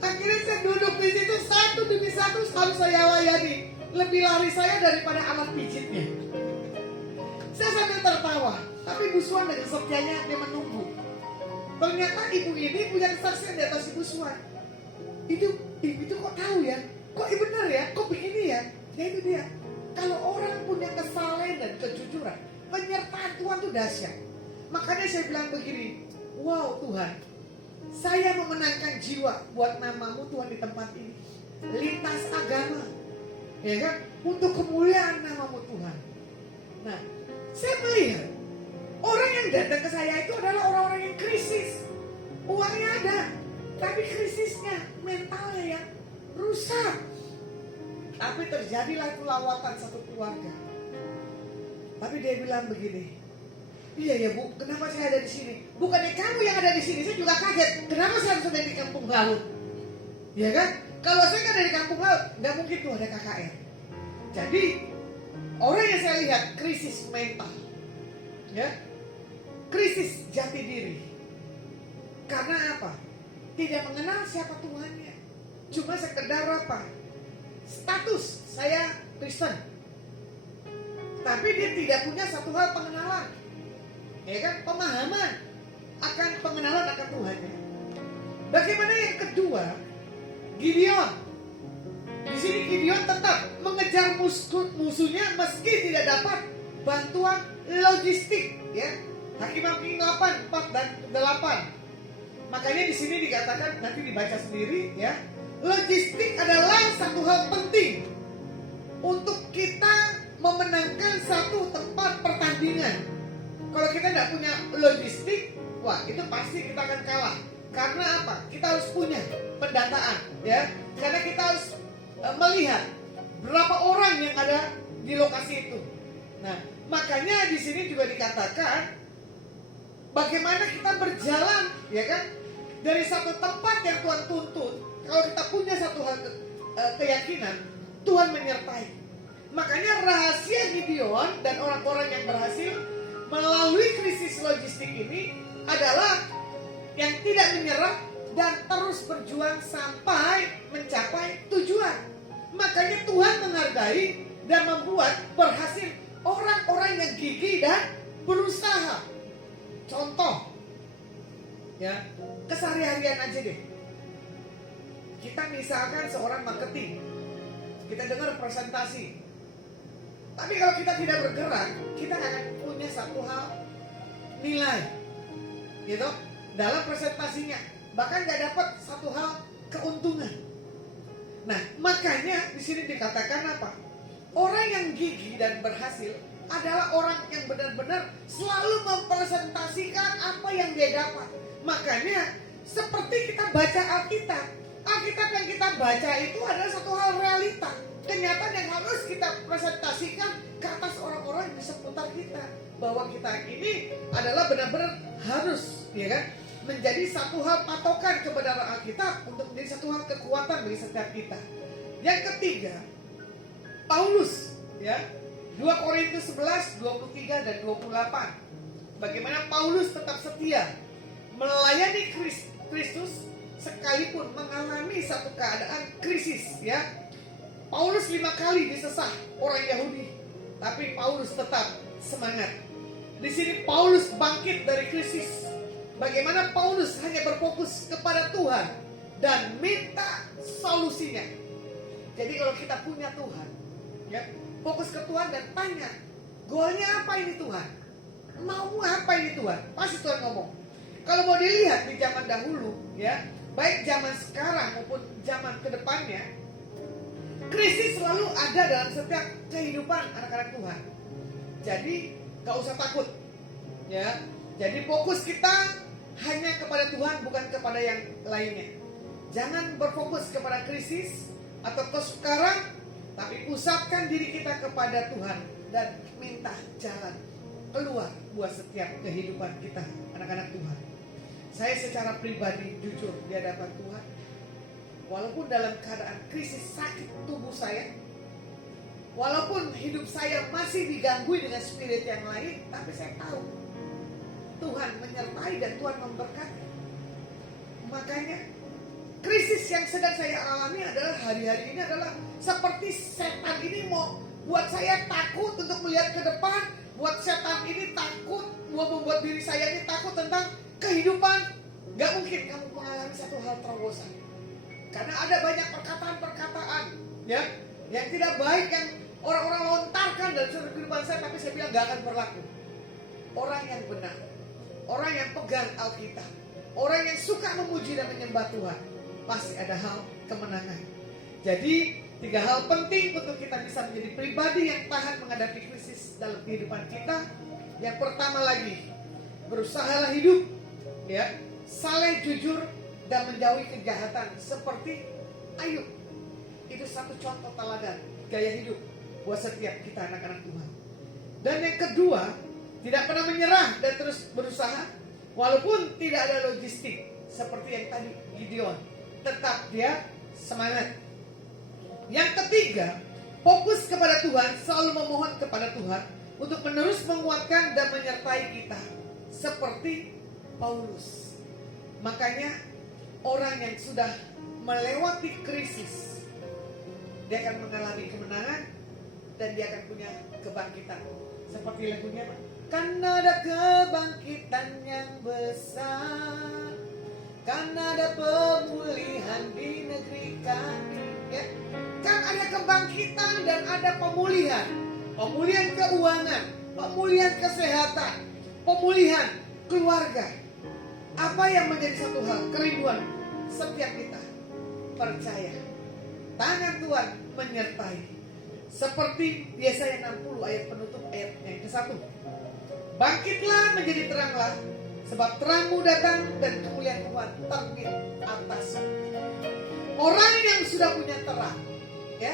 akhirnya saya duduk di situ satu demi satu harus saya layani. Lebih lari saya daripada alat pijitnya. Saya sambil tertawa, tapi Bu Suan dengan setianya dia menunggu. Ternyata ibu ini punya kesaksian di atas Ibu Suan. Ibu itu kok tahu ya? Kok benar ya? Kok begini ya? Ya itu dia. Kalau orang punya kesalahan dan kejujuran, penyertaan Tuhan itu dahsyat. Makanya saya bilang begini, wow Tuhan, saya memenangkan jiwa buat namamu Tuhan di tempat ini. Lintas agama, ya kan? Untuk kemuliaan namamu Tuhan. Nah, saya melihat orang yang datang ke saya itu adalah orang-orang yang krisis. Uangnya ada, tapi krisisnya mentalnya yang rusak. Tapi terjadilah itu lawatan satu keluarga. Tapi dia bilang begini, iya ya Bu, kenapa saya ada di sini? Bukannya kamu yang ada di sini, saya juga kaget. Kenapa saya harus ada di Kampung Laut? Ya kan? Kalau saya kan ada di Kampung Laut, nggak mungkin tuh ada KKR. Jadi orang yang saya lihat krisis mental, ya, krisis jati diri. Karena apa? Tidak mengenal siapa Tuhannya. Cuma sekedar apa? Status saya Kristen. Tapi dia tidak punya satu hal pengenalan. Ya kan? Pemahaman akan pengenalan akan Tuhannya. Bagaimana yang kedua? Gideon. Di sini Gideon tetap mengejar musuhnya meski tidak dapat bantuan logistik, ya. Hakim-Hakim 8, 4 dan 8. Makanya di sini dikatakan, nanti dibaca sendiri ya. Logistik adalah satu hal penting untuk kita memenangkan satu tempat pertandingan. Kalau kita tidak punya logistik, wah itu pasti kita akan kalah. Karena apa? Kita harus punya pendataan, ya. Karena kita harus melihat berapa orang yang ada di lokasi itu. Nah, makanya di sini juga dikatakan bagaimana kita berjalan, ya kan? Dari satu tempat yang Tuhan tuntut. Kalau kita punya satu hal keyakinan, Tuhan menyertai. Makanya rahasia Gideon dan orang-orang yang berhasil melalui krisis logistik ini adalah yang tidak menyerah dan terus berjuang sampai mencapai tujuan. Makanya Tuhan menghargai dan membuat berhasil orang-orang yang gigih dan berusaha. Contoh, ya, keseharian aja deh. Kita misalkan seorang marketing, kita dengar presentasi. Tapi kalau kita tidak bergerak, kita nggak akan punya satu hal nilai, gitu, dalam presentasinya. Bahkan nggak dapat satu hal keuntungan. Nah, makanya di sini dikatakan apa? Orang yang gigih dan berhasil adalah orang yang benar-benar selalu mempresentasikan apa yang dia dapat. Makanya seperti kita baca Alkitab, Alkitab yang kita baca itu adalah satu hal realita, kenyataan yang harus kita presentasikan ke atas orang-orang di seputar kita, bahwa kita ini adalah benar-benar harus, ya kan, menjadi satu hal patokan kebenaran Alkitab untuk menjadi satu hal kekuatan bagi setiap kita. Yang ketiga, Paulus, ya, 2 Korintus 11, 23 dan 28. Bagaimana Paulus tetap setia melayani Kristus sekalipun mengalami satu keadaan krisis, ya. Paulus 5 kali disesah orang Yahudi, tapi Paulus tetap semangat. Di sini Paulus bangkit dari krisis. Bagaimana Paulus hanya berfokus kepada Tuhan dan minta solusinya. Jadi kalau kita punya Tuhan, ya, fokus ke Tuhan dan tanya, goalnya apa ini Tuhan? Mau apa ini Tuhan? Pasti Tuhan ngomong. Kalau mau dilihat di zaman dahulu, ya, baik zaman sekarang maupun zaman kedepannya, krisis selalu ada dalam setiap kehidupan anak-anak Tuhan. Jadi gak usah takut, ya. Jadi fokus kita hanya kepada Tuhan, bukan kepada yang lainnya. Jangan berfokus kepada krisis atau kesukaran, tapi pusatkan diri kita kepada Tuhan dan minta jalan keluar buat setiap kehidupan kita, anak-anak Tuhan. Saya secara pribadi jujur di hadapan Tuhan, walaupun dalam keadaan krisis sakit tubuh saya, walaupun hidup saya masih diganggu dengan spirit yang lain, tapi saya tahu Tuhan menyertai dan Tuhan memberkati. Makanya krisis yang sedang saya alami adalah hari-hari ini adalah seperti setan ini mau buat saya takut untuk melihat ke depan, buat setan ini takut, mau membuat diri saya ini takut tentang kehidupan. Gak mungkin kamu mengalami satu hal terobosan, karena ada banyak perkataan-perkataan, ya, yang tidak baik yang orang-orang lontarkan dalam seluruh kehidupan saya, tapi saya bilang gak akan berlaku. Orang yang benar, orang yang pegang Alkitab, orang yang suka memuji dan menyembah Tuhan, pasti ada hal kemenangan. Jadi 3 hal penting untuk kita bisa menjadi pribadi yang tahan menghadapi krisis dalam kehidupan kita. Yang pertama lagi, berusahalah hidup, ya, saleh, jujur, dan menjauhi kejahatan seperti Ayub. Itu satu contoh teladan gaya hidup buat setiap kita anak-anak Tuhan. Dan yang kedua, tidak pernah menyerah dan terus berusaha walaupun tidak ada logistik seperti yang tadi Gideon. Tetap dia semangat. Yang ketiga, fokus kepada Tuhan, selalu memohon kepada Tuhan untuk menerus menguatkan dan menyertai kita seperti Paulus. Makanya orang yang sudah melewati krisis, dia akan mengalami kemenangan dan dia akan punya kebangkitan. Seperti lagunya, kan ada kebangkitan yang besar, kan ada pemulihan di negeri kami, ya. Kan ada kebangkitan dan ada pemulihan. Pemulihan keuangan, pemulihan kesehatan, pemulihan keluarga. Apa yang menjadi satu hal kerinduan setiap kita? Percaya tangan Tuhan menyertai. Seperti Yesaya 60 ayat penutup ayat yang ke-1. Bangkitlah menjadi teranglah, sebab terangmu datang dan kemuliaan Tuhan terbit atasmu. Orang yang sudah punya terang, ya,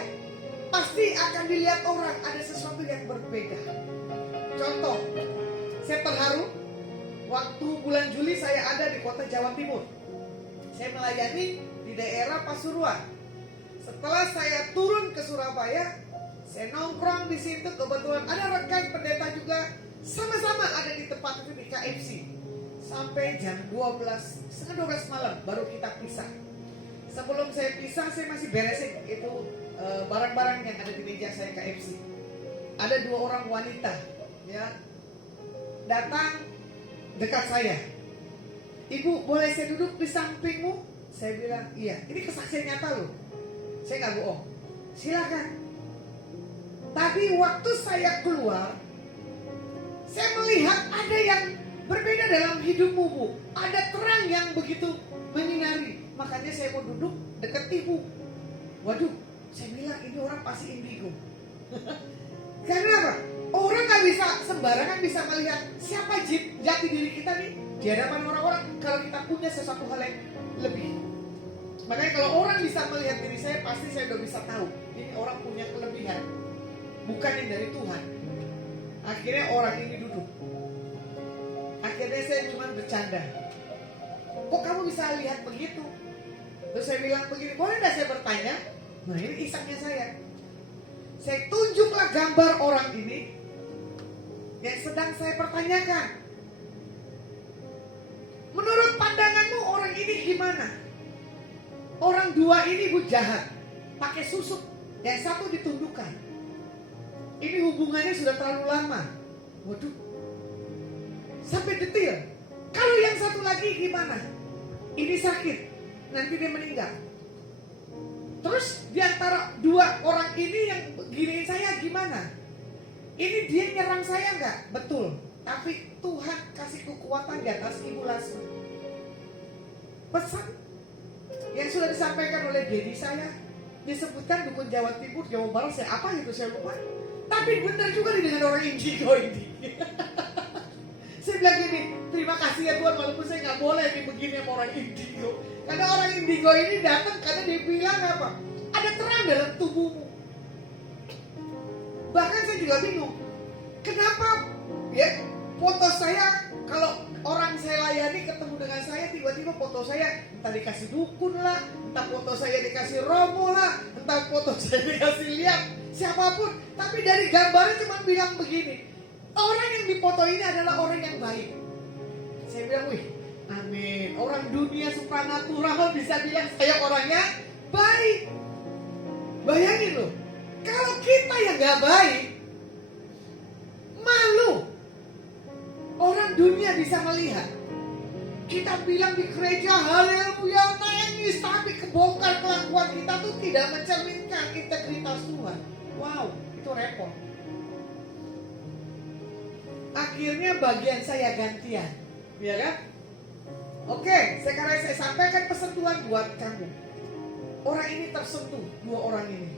pasti akan dilihat orang ada sesuatu yang berbeda. Contoh, saya terharu waktu bulan Juli saya ada di kota Jawa Timur. Saya melayani di daerah Pasuruan. Setelah saya turun ke Surabaya, saya nongkrong di situ, kebetulan ada rekan pendeta juga sama-sama ada di tempat itu di KFC. Sampai jam 12, setengah 12 malam baru kita pisah. Sebelum saya pisah, saya masih beresin itu barang-barang yang ada di meja saya KFC. Ada 2 orang wanita, ya, datang dekat saya. Ibu, boleh saya duduk di sampingmu? Saya bilang, iya. Ini kesaksian nyata loh. Saya nggak bohong. Silakan. Tapi waktu saya keluar, saya melihat ada yang berbeda dalam hidupmu, Bu. Ada terang yang begitu menyinari. Makanya saya mau duduk dekat ibu. Waduh, saya bilang ini orang pasti indigo. Karena apa? Orang nggak bisa sembarangan bisa melihat siapa jati diri kita nih di hadapan orang-orang kalau kita punya sesuatu hal yang lebih. Makanya kalau orang bisa melihat diri saya, pasti saya udah bisa tahu ini orang punya kelebihan, bukan yang dari Tuhan. Akhirnya orang ini duduk. Akhirnya saya cuma bercanda. Kok kamu bisa lihat begitu? Terus saya bilang begini, boleh nggak saya bertanya? Nah ini isengnya saya. Saya tunjuklah gambar orang ini yang sedang saya pertanyakan. Menurut pandanganmu orang ini gimana? Orang dua ini bu jahat, pakai susuk, yang satu ditundukkan. Ini hubungannya sudah terlalu lama. Waduh, sampai detil. Kalau yang satu lagi gimana? Ini sakit, nanti dia meninggal. Terus di antara dua orang ini yang giniin saya gimana? Ini dia nyerang saya nggak? Betul. Tapi Tuhan kasih kekuatan di atas imulasme. Pesan yang sudah disampaikan oleh Dedi saya disebutkan dukun Jawa Timur, Jawa Barat, saya apa itu saya lupa. Tapi benar juga nih dengan orang indigo ini. Saya bilang gini, terima kasih ya Tuhan walaupun saya nggak boleh nih begini sama orang indigo. Karena orang indigo ini datang karena dia bilang apa? Ada terang dalam tubuhmu. Bahkan saya juga bingung, kenapa ya foto saya kalau orang saya layani ketemu dengan saya tiba-tiba foto saya entah dikasih dukun lah, entah foto saya dikasih romo lah, entah foto saya dikasih lihat siapapun, tapi dari gambarnya cuma bilang begini, orang yang dipoto ini adalah orang yang baik. Saya bilang, wih, amin. Orang dunia supranatural bisa bilang saya orangnya baik. Bayangin loh, kalau kita yang gak baik, malu. Orang dunia bisa melihat. Kita bilang di gereja haleluya nangis, tapi kebongkar kelakuan kita tuh tidak mencerminkan integritas Tuhan. Wow, itu repot. Akhirnya bagian saya gantian, ya kan? Oke, sekarang saya sampaikan pesan Tuhan buat kamu. Orang ini tersentuh, dua orang ini.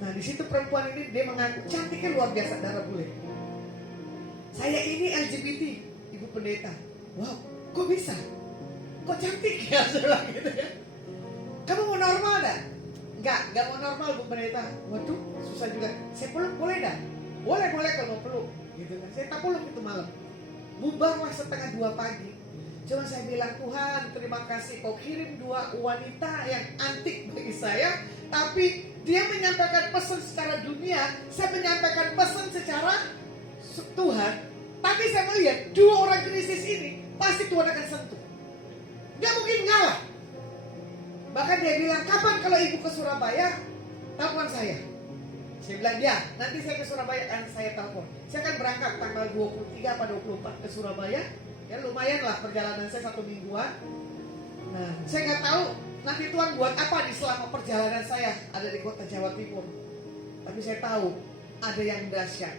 Nah di situ perempuan ini dia mengaku cantiknya luar biasa, darah bule. Saya ini LGBT, ibu pendeta. Wow, kok bisa? Kok cantik ya? Saya bilang gitu ya. Kamu mau normal dah? Enggak mau normal bu pendeta. Waduh, susah juga. Saya peluk boleh dah? Boleh kalau mau peluk. Gitu kan. Saya tak peluk itu malam. Bubarlah 1:30 pagi. Cuma saya bilang, Tuhan terima kasih kau kirim dua wanita yang antik bagi saya. Tapi dia menyampaikan pesan secara dunia, saya menyampaikan pesan secara Tuhan. Tapi saya melihat dua orang krisis ini pasti Tuhan akan sentuh. Gak mungkin ngalah. Bahkan dia bilang, kapan kalau ibu ke Surabaya, telepon saya. Saya bilang, ya nanti saya ke Surabaya akan saya telepon. Saya akan berangkat tanggal 23 atau 24 ke Surabaya. Ya lumayan lah perjalanan saya 1 mingguan. Nah saya nggak tahu nanti Tuhan buat apa di selama perjalanan saya ada di kota Jawa Timur. Tapi saya tahu ada yang dahsyat.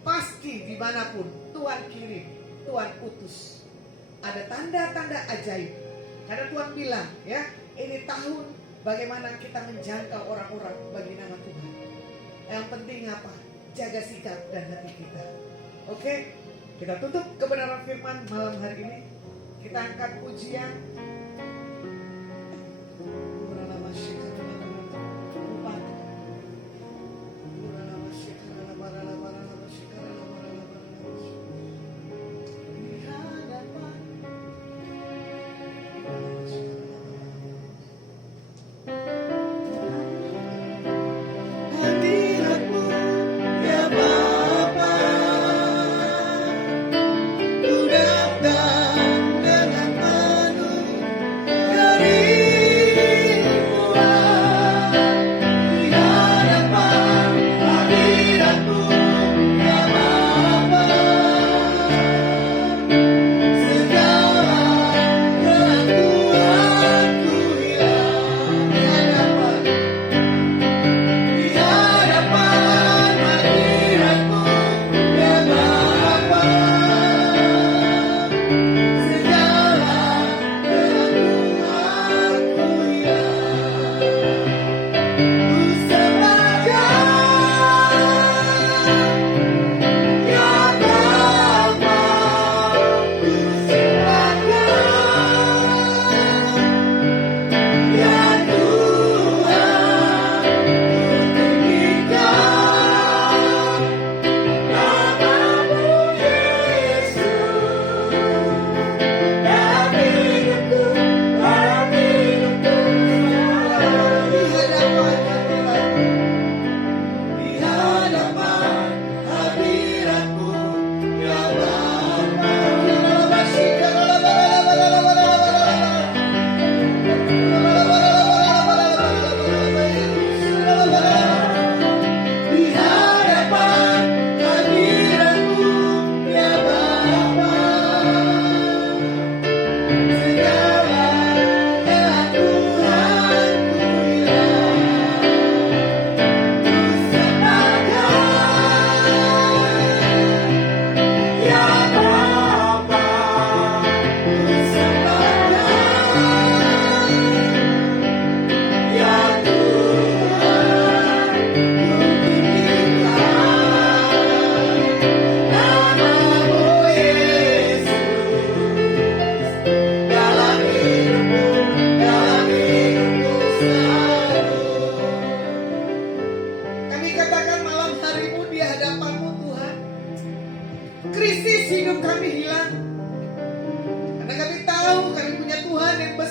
Pasti dimanapun Tuhan kirim, Tuhan utus. Ada tanda-tanda ajaib. Karena Tuhan bilang ya, ini tahun bagaimana kita menjangkau orang-orang bagi nama Tuhan. Yang penting apa? Jaga sikap dan hati kita. Oke? Kita tutup kebenaran firman malam hari ini. Kita angkat pujian.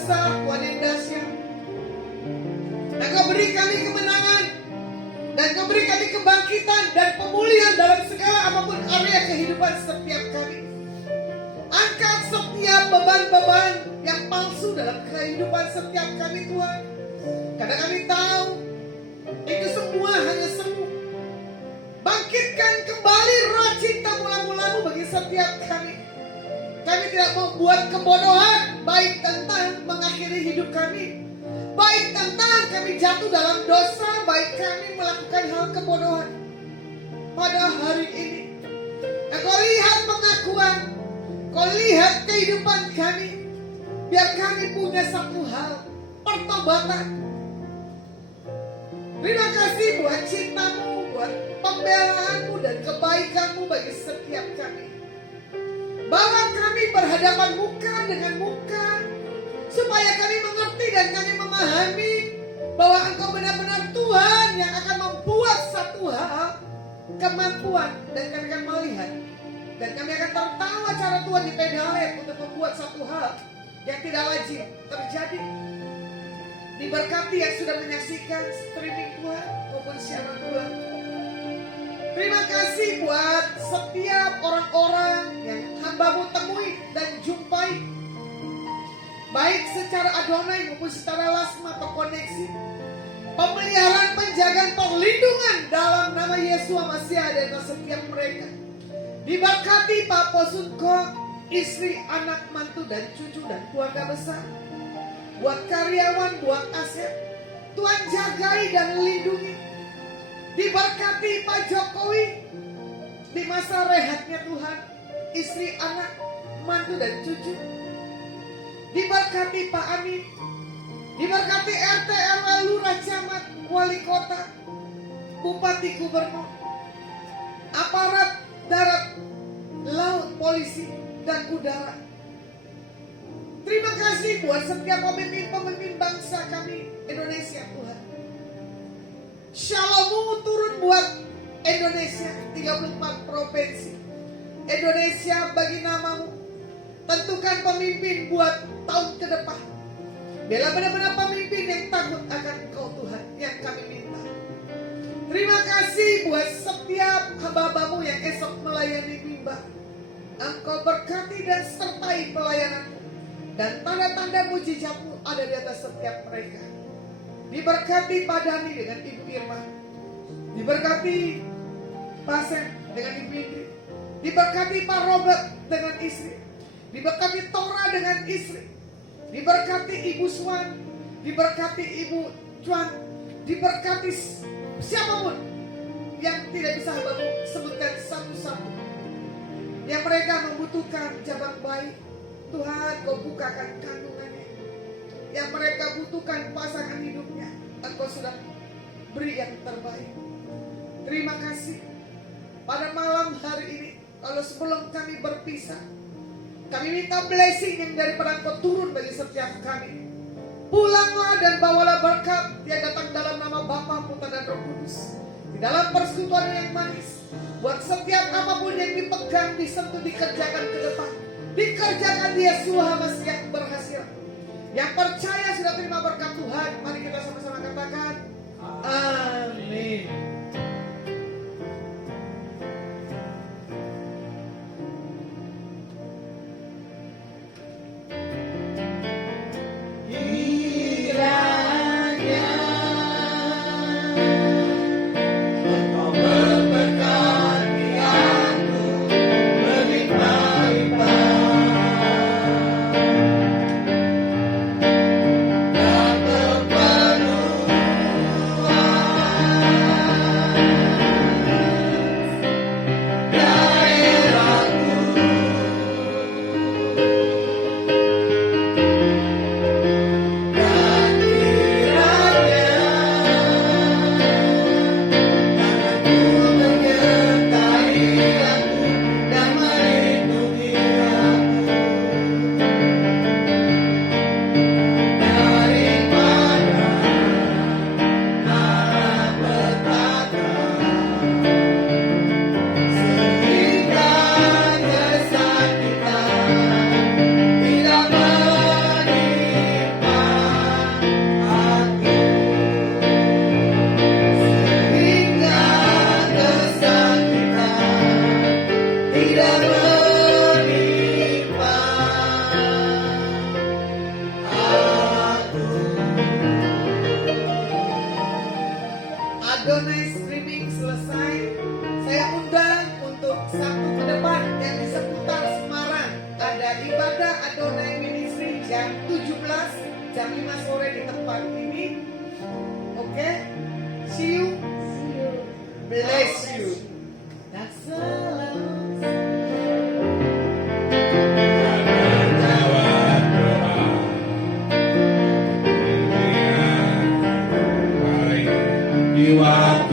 besar, Tuhan yang dahsyat. Dan Kau beri kami kemenangan, dan Kau beri kami kebangkitan dan pemulihan dalam segala apapun area kehidupan setiap kami. Angkat setiap beban-beban yang palsu dalam kehidupan setiap kami, Tuhan. Karena kami tahu itu semua hanya semu. Bangkitkan kembali roh cinta mula-mulamu bagi setiap kami. Kami tidak mau buat kebodohan, baik tentang mengakhiri hidup kami, baik tentang kami jatuh dalam dosa, baik kami melakukan hal kebodohan. Pada hari ini, Engkau lihat pengakuan, Kau lihat kehidupan kami. Biar kami punya satu hal, pertobatan. Terima kasih buat cintamu, buat pembelaanmu dan kebaikanmu bagi setiap kami. Bawa kami berhadapan muka dengan muka, supaya kami mengerti dan kami memahami bahwa Engkau benar-benar Tuhan yang akan membuat satu hal kemampuan, dan kami akan melihat dan kami akan tertawa cara Tuhan di pedalet untuk membuat satu hal yang tidak lazim terjadi. Diberkati yang sudah menyaksikan streaming Tuhan maupun siaran Tuhan. Terima kasih buat setiap orang-orang yang hamba-Mu temui dan jumpai, baik secara Adonai maupun secara lasma atau koneksi. Pemeliharaan, penjagaan, perlindungan dalam nama Yesus masih ada atas setiap mereka. Diberkati Pak Posunko, istri, anak, mantu, dan cucu, dan keluarga besar. Buat karyawan, buat aset, Tuhan jagai dan lindungi. Diberkati Pak Jokowi di masa rehatnya Tuhan, istri, anak, mantu, dan cucu. Diberkati Pak Amin. Diberkati RT, RW, Lurah, Camat, Wali Kota, Bupati, Gubernur, aparat darat, laut, polisi, dan udara. Terima kasih buat setiap pemimpin-pemimpin bangsa kami Indonesia, Tuhan. Shalom-Mu turun buat Indonesia, 34 provinsi. Indonesia bagi nama-Mu. Tentukan pemimpin buat tahun ke depan. Biarlah benar-benar pemimpin yang takut akan Engkau, Tuhan, yang kami minta. Terima kasih buat setiap hamba-Mu yang esok melayani mimbar. Engkau berkati dan sertai pelayanan, dan tanda-tanda mujizat-Mu ada di atas setiap mereka. Diberkati Pak Dani dengan Ibu Irma. Diberkati Pak Sem dengan Ibu Indri. Diberkati Pak Robert dengan istri. Diberkati Tora dengan istri. Diberkati Ibu Swan. Diberkati Ibu Cuan. Diberkati siapapun yang tidak bisa hamba-Mu sebutkan satu-satu, yang mereka membutuhkan jabat baik. Tuhan, Kau bukakan kandungannya. Yang mereka butuhkan pasangan hidupnya, Engkau sudah beri yang terbaik. Terima kasih. Pada malam hari ini, kalau sebelum kami berpisah, kami minta blessing yang daripada Engkau turun bagi setiap kami. Pulanglah dan bawalah berkat yang datang dalam nama Bapa, Putra, dan Roh Kudus, di dalam persekutuan yang manis. Buat setiap apapun yang dipegang, disentuh, dikerjakan ke depan, dikerjakan di Yesus Masih yang berhasil. Yang percaya sudah terima berkat Tuhan, mari kita sama-sama katakan amin. Penuh tempat ini. Oke, see you. See you. Bless you.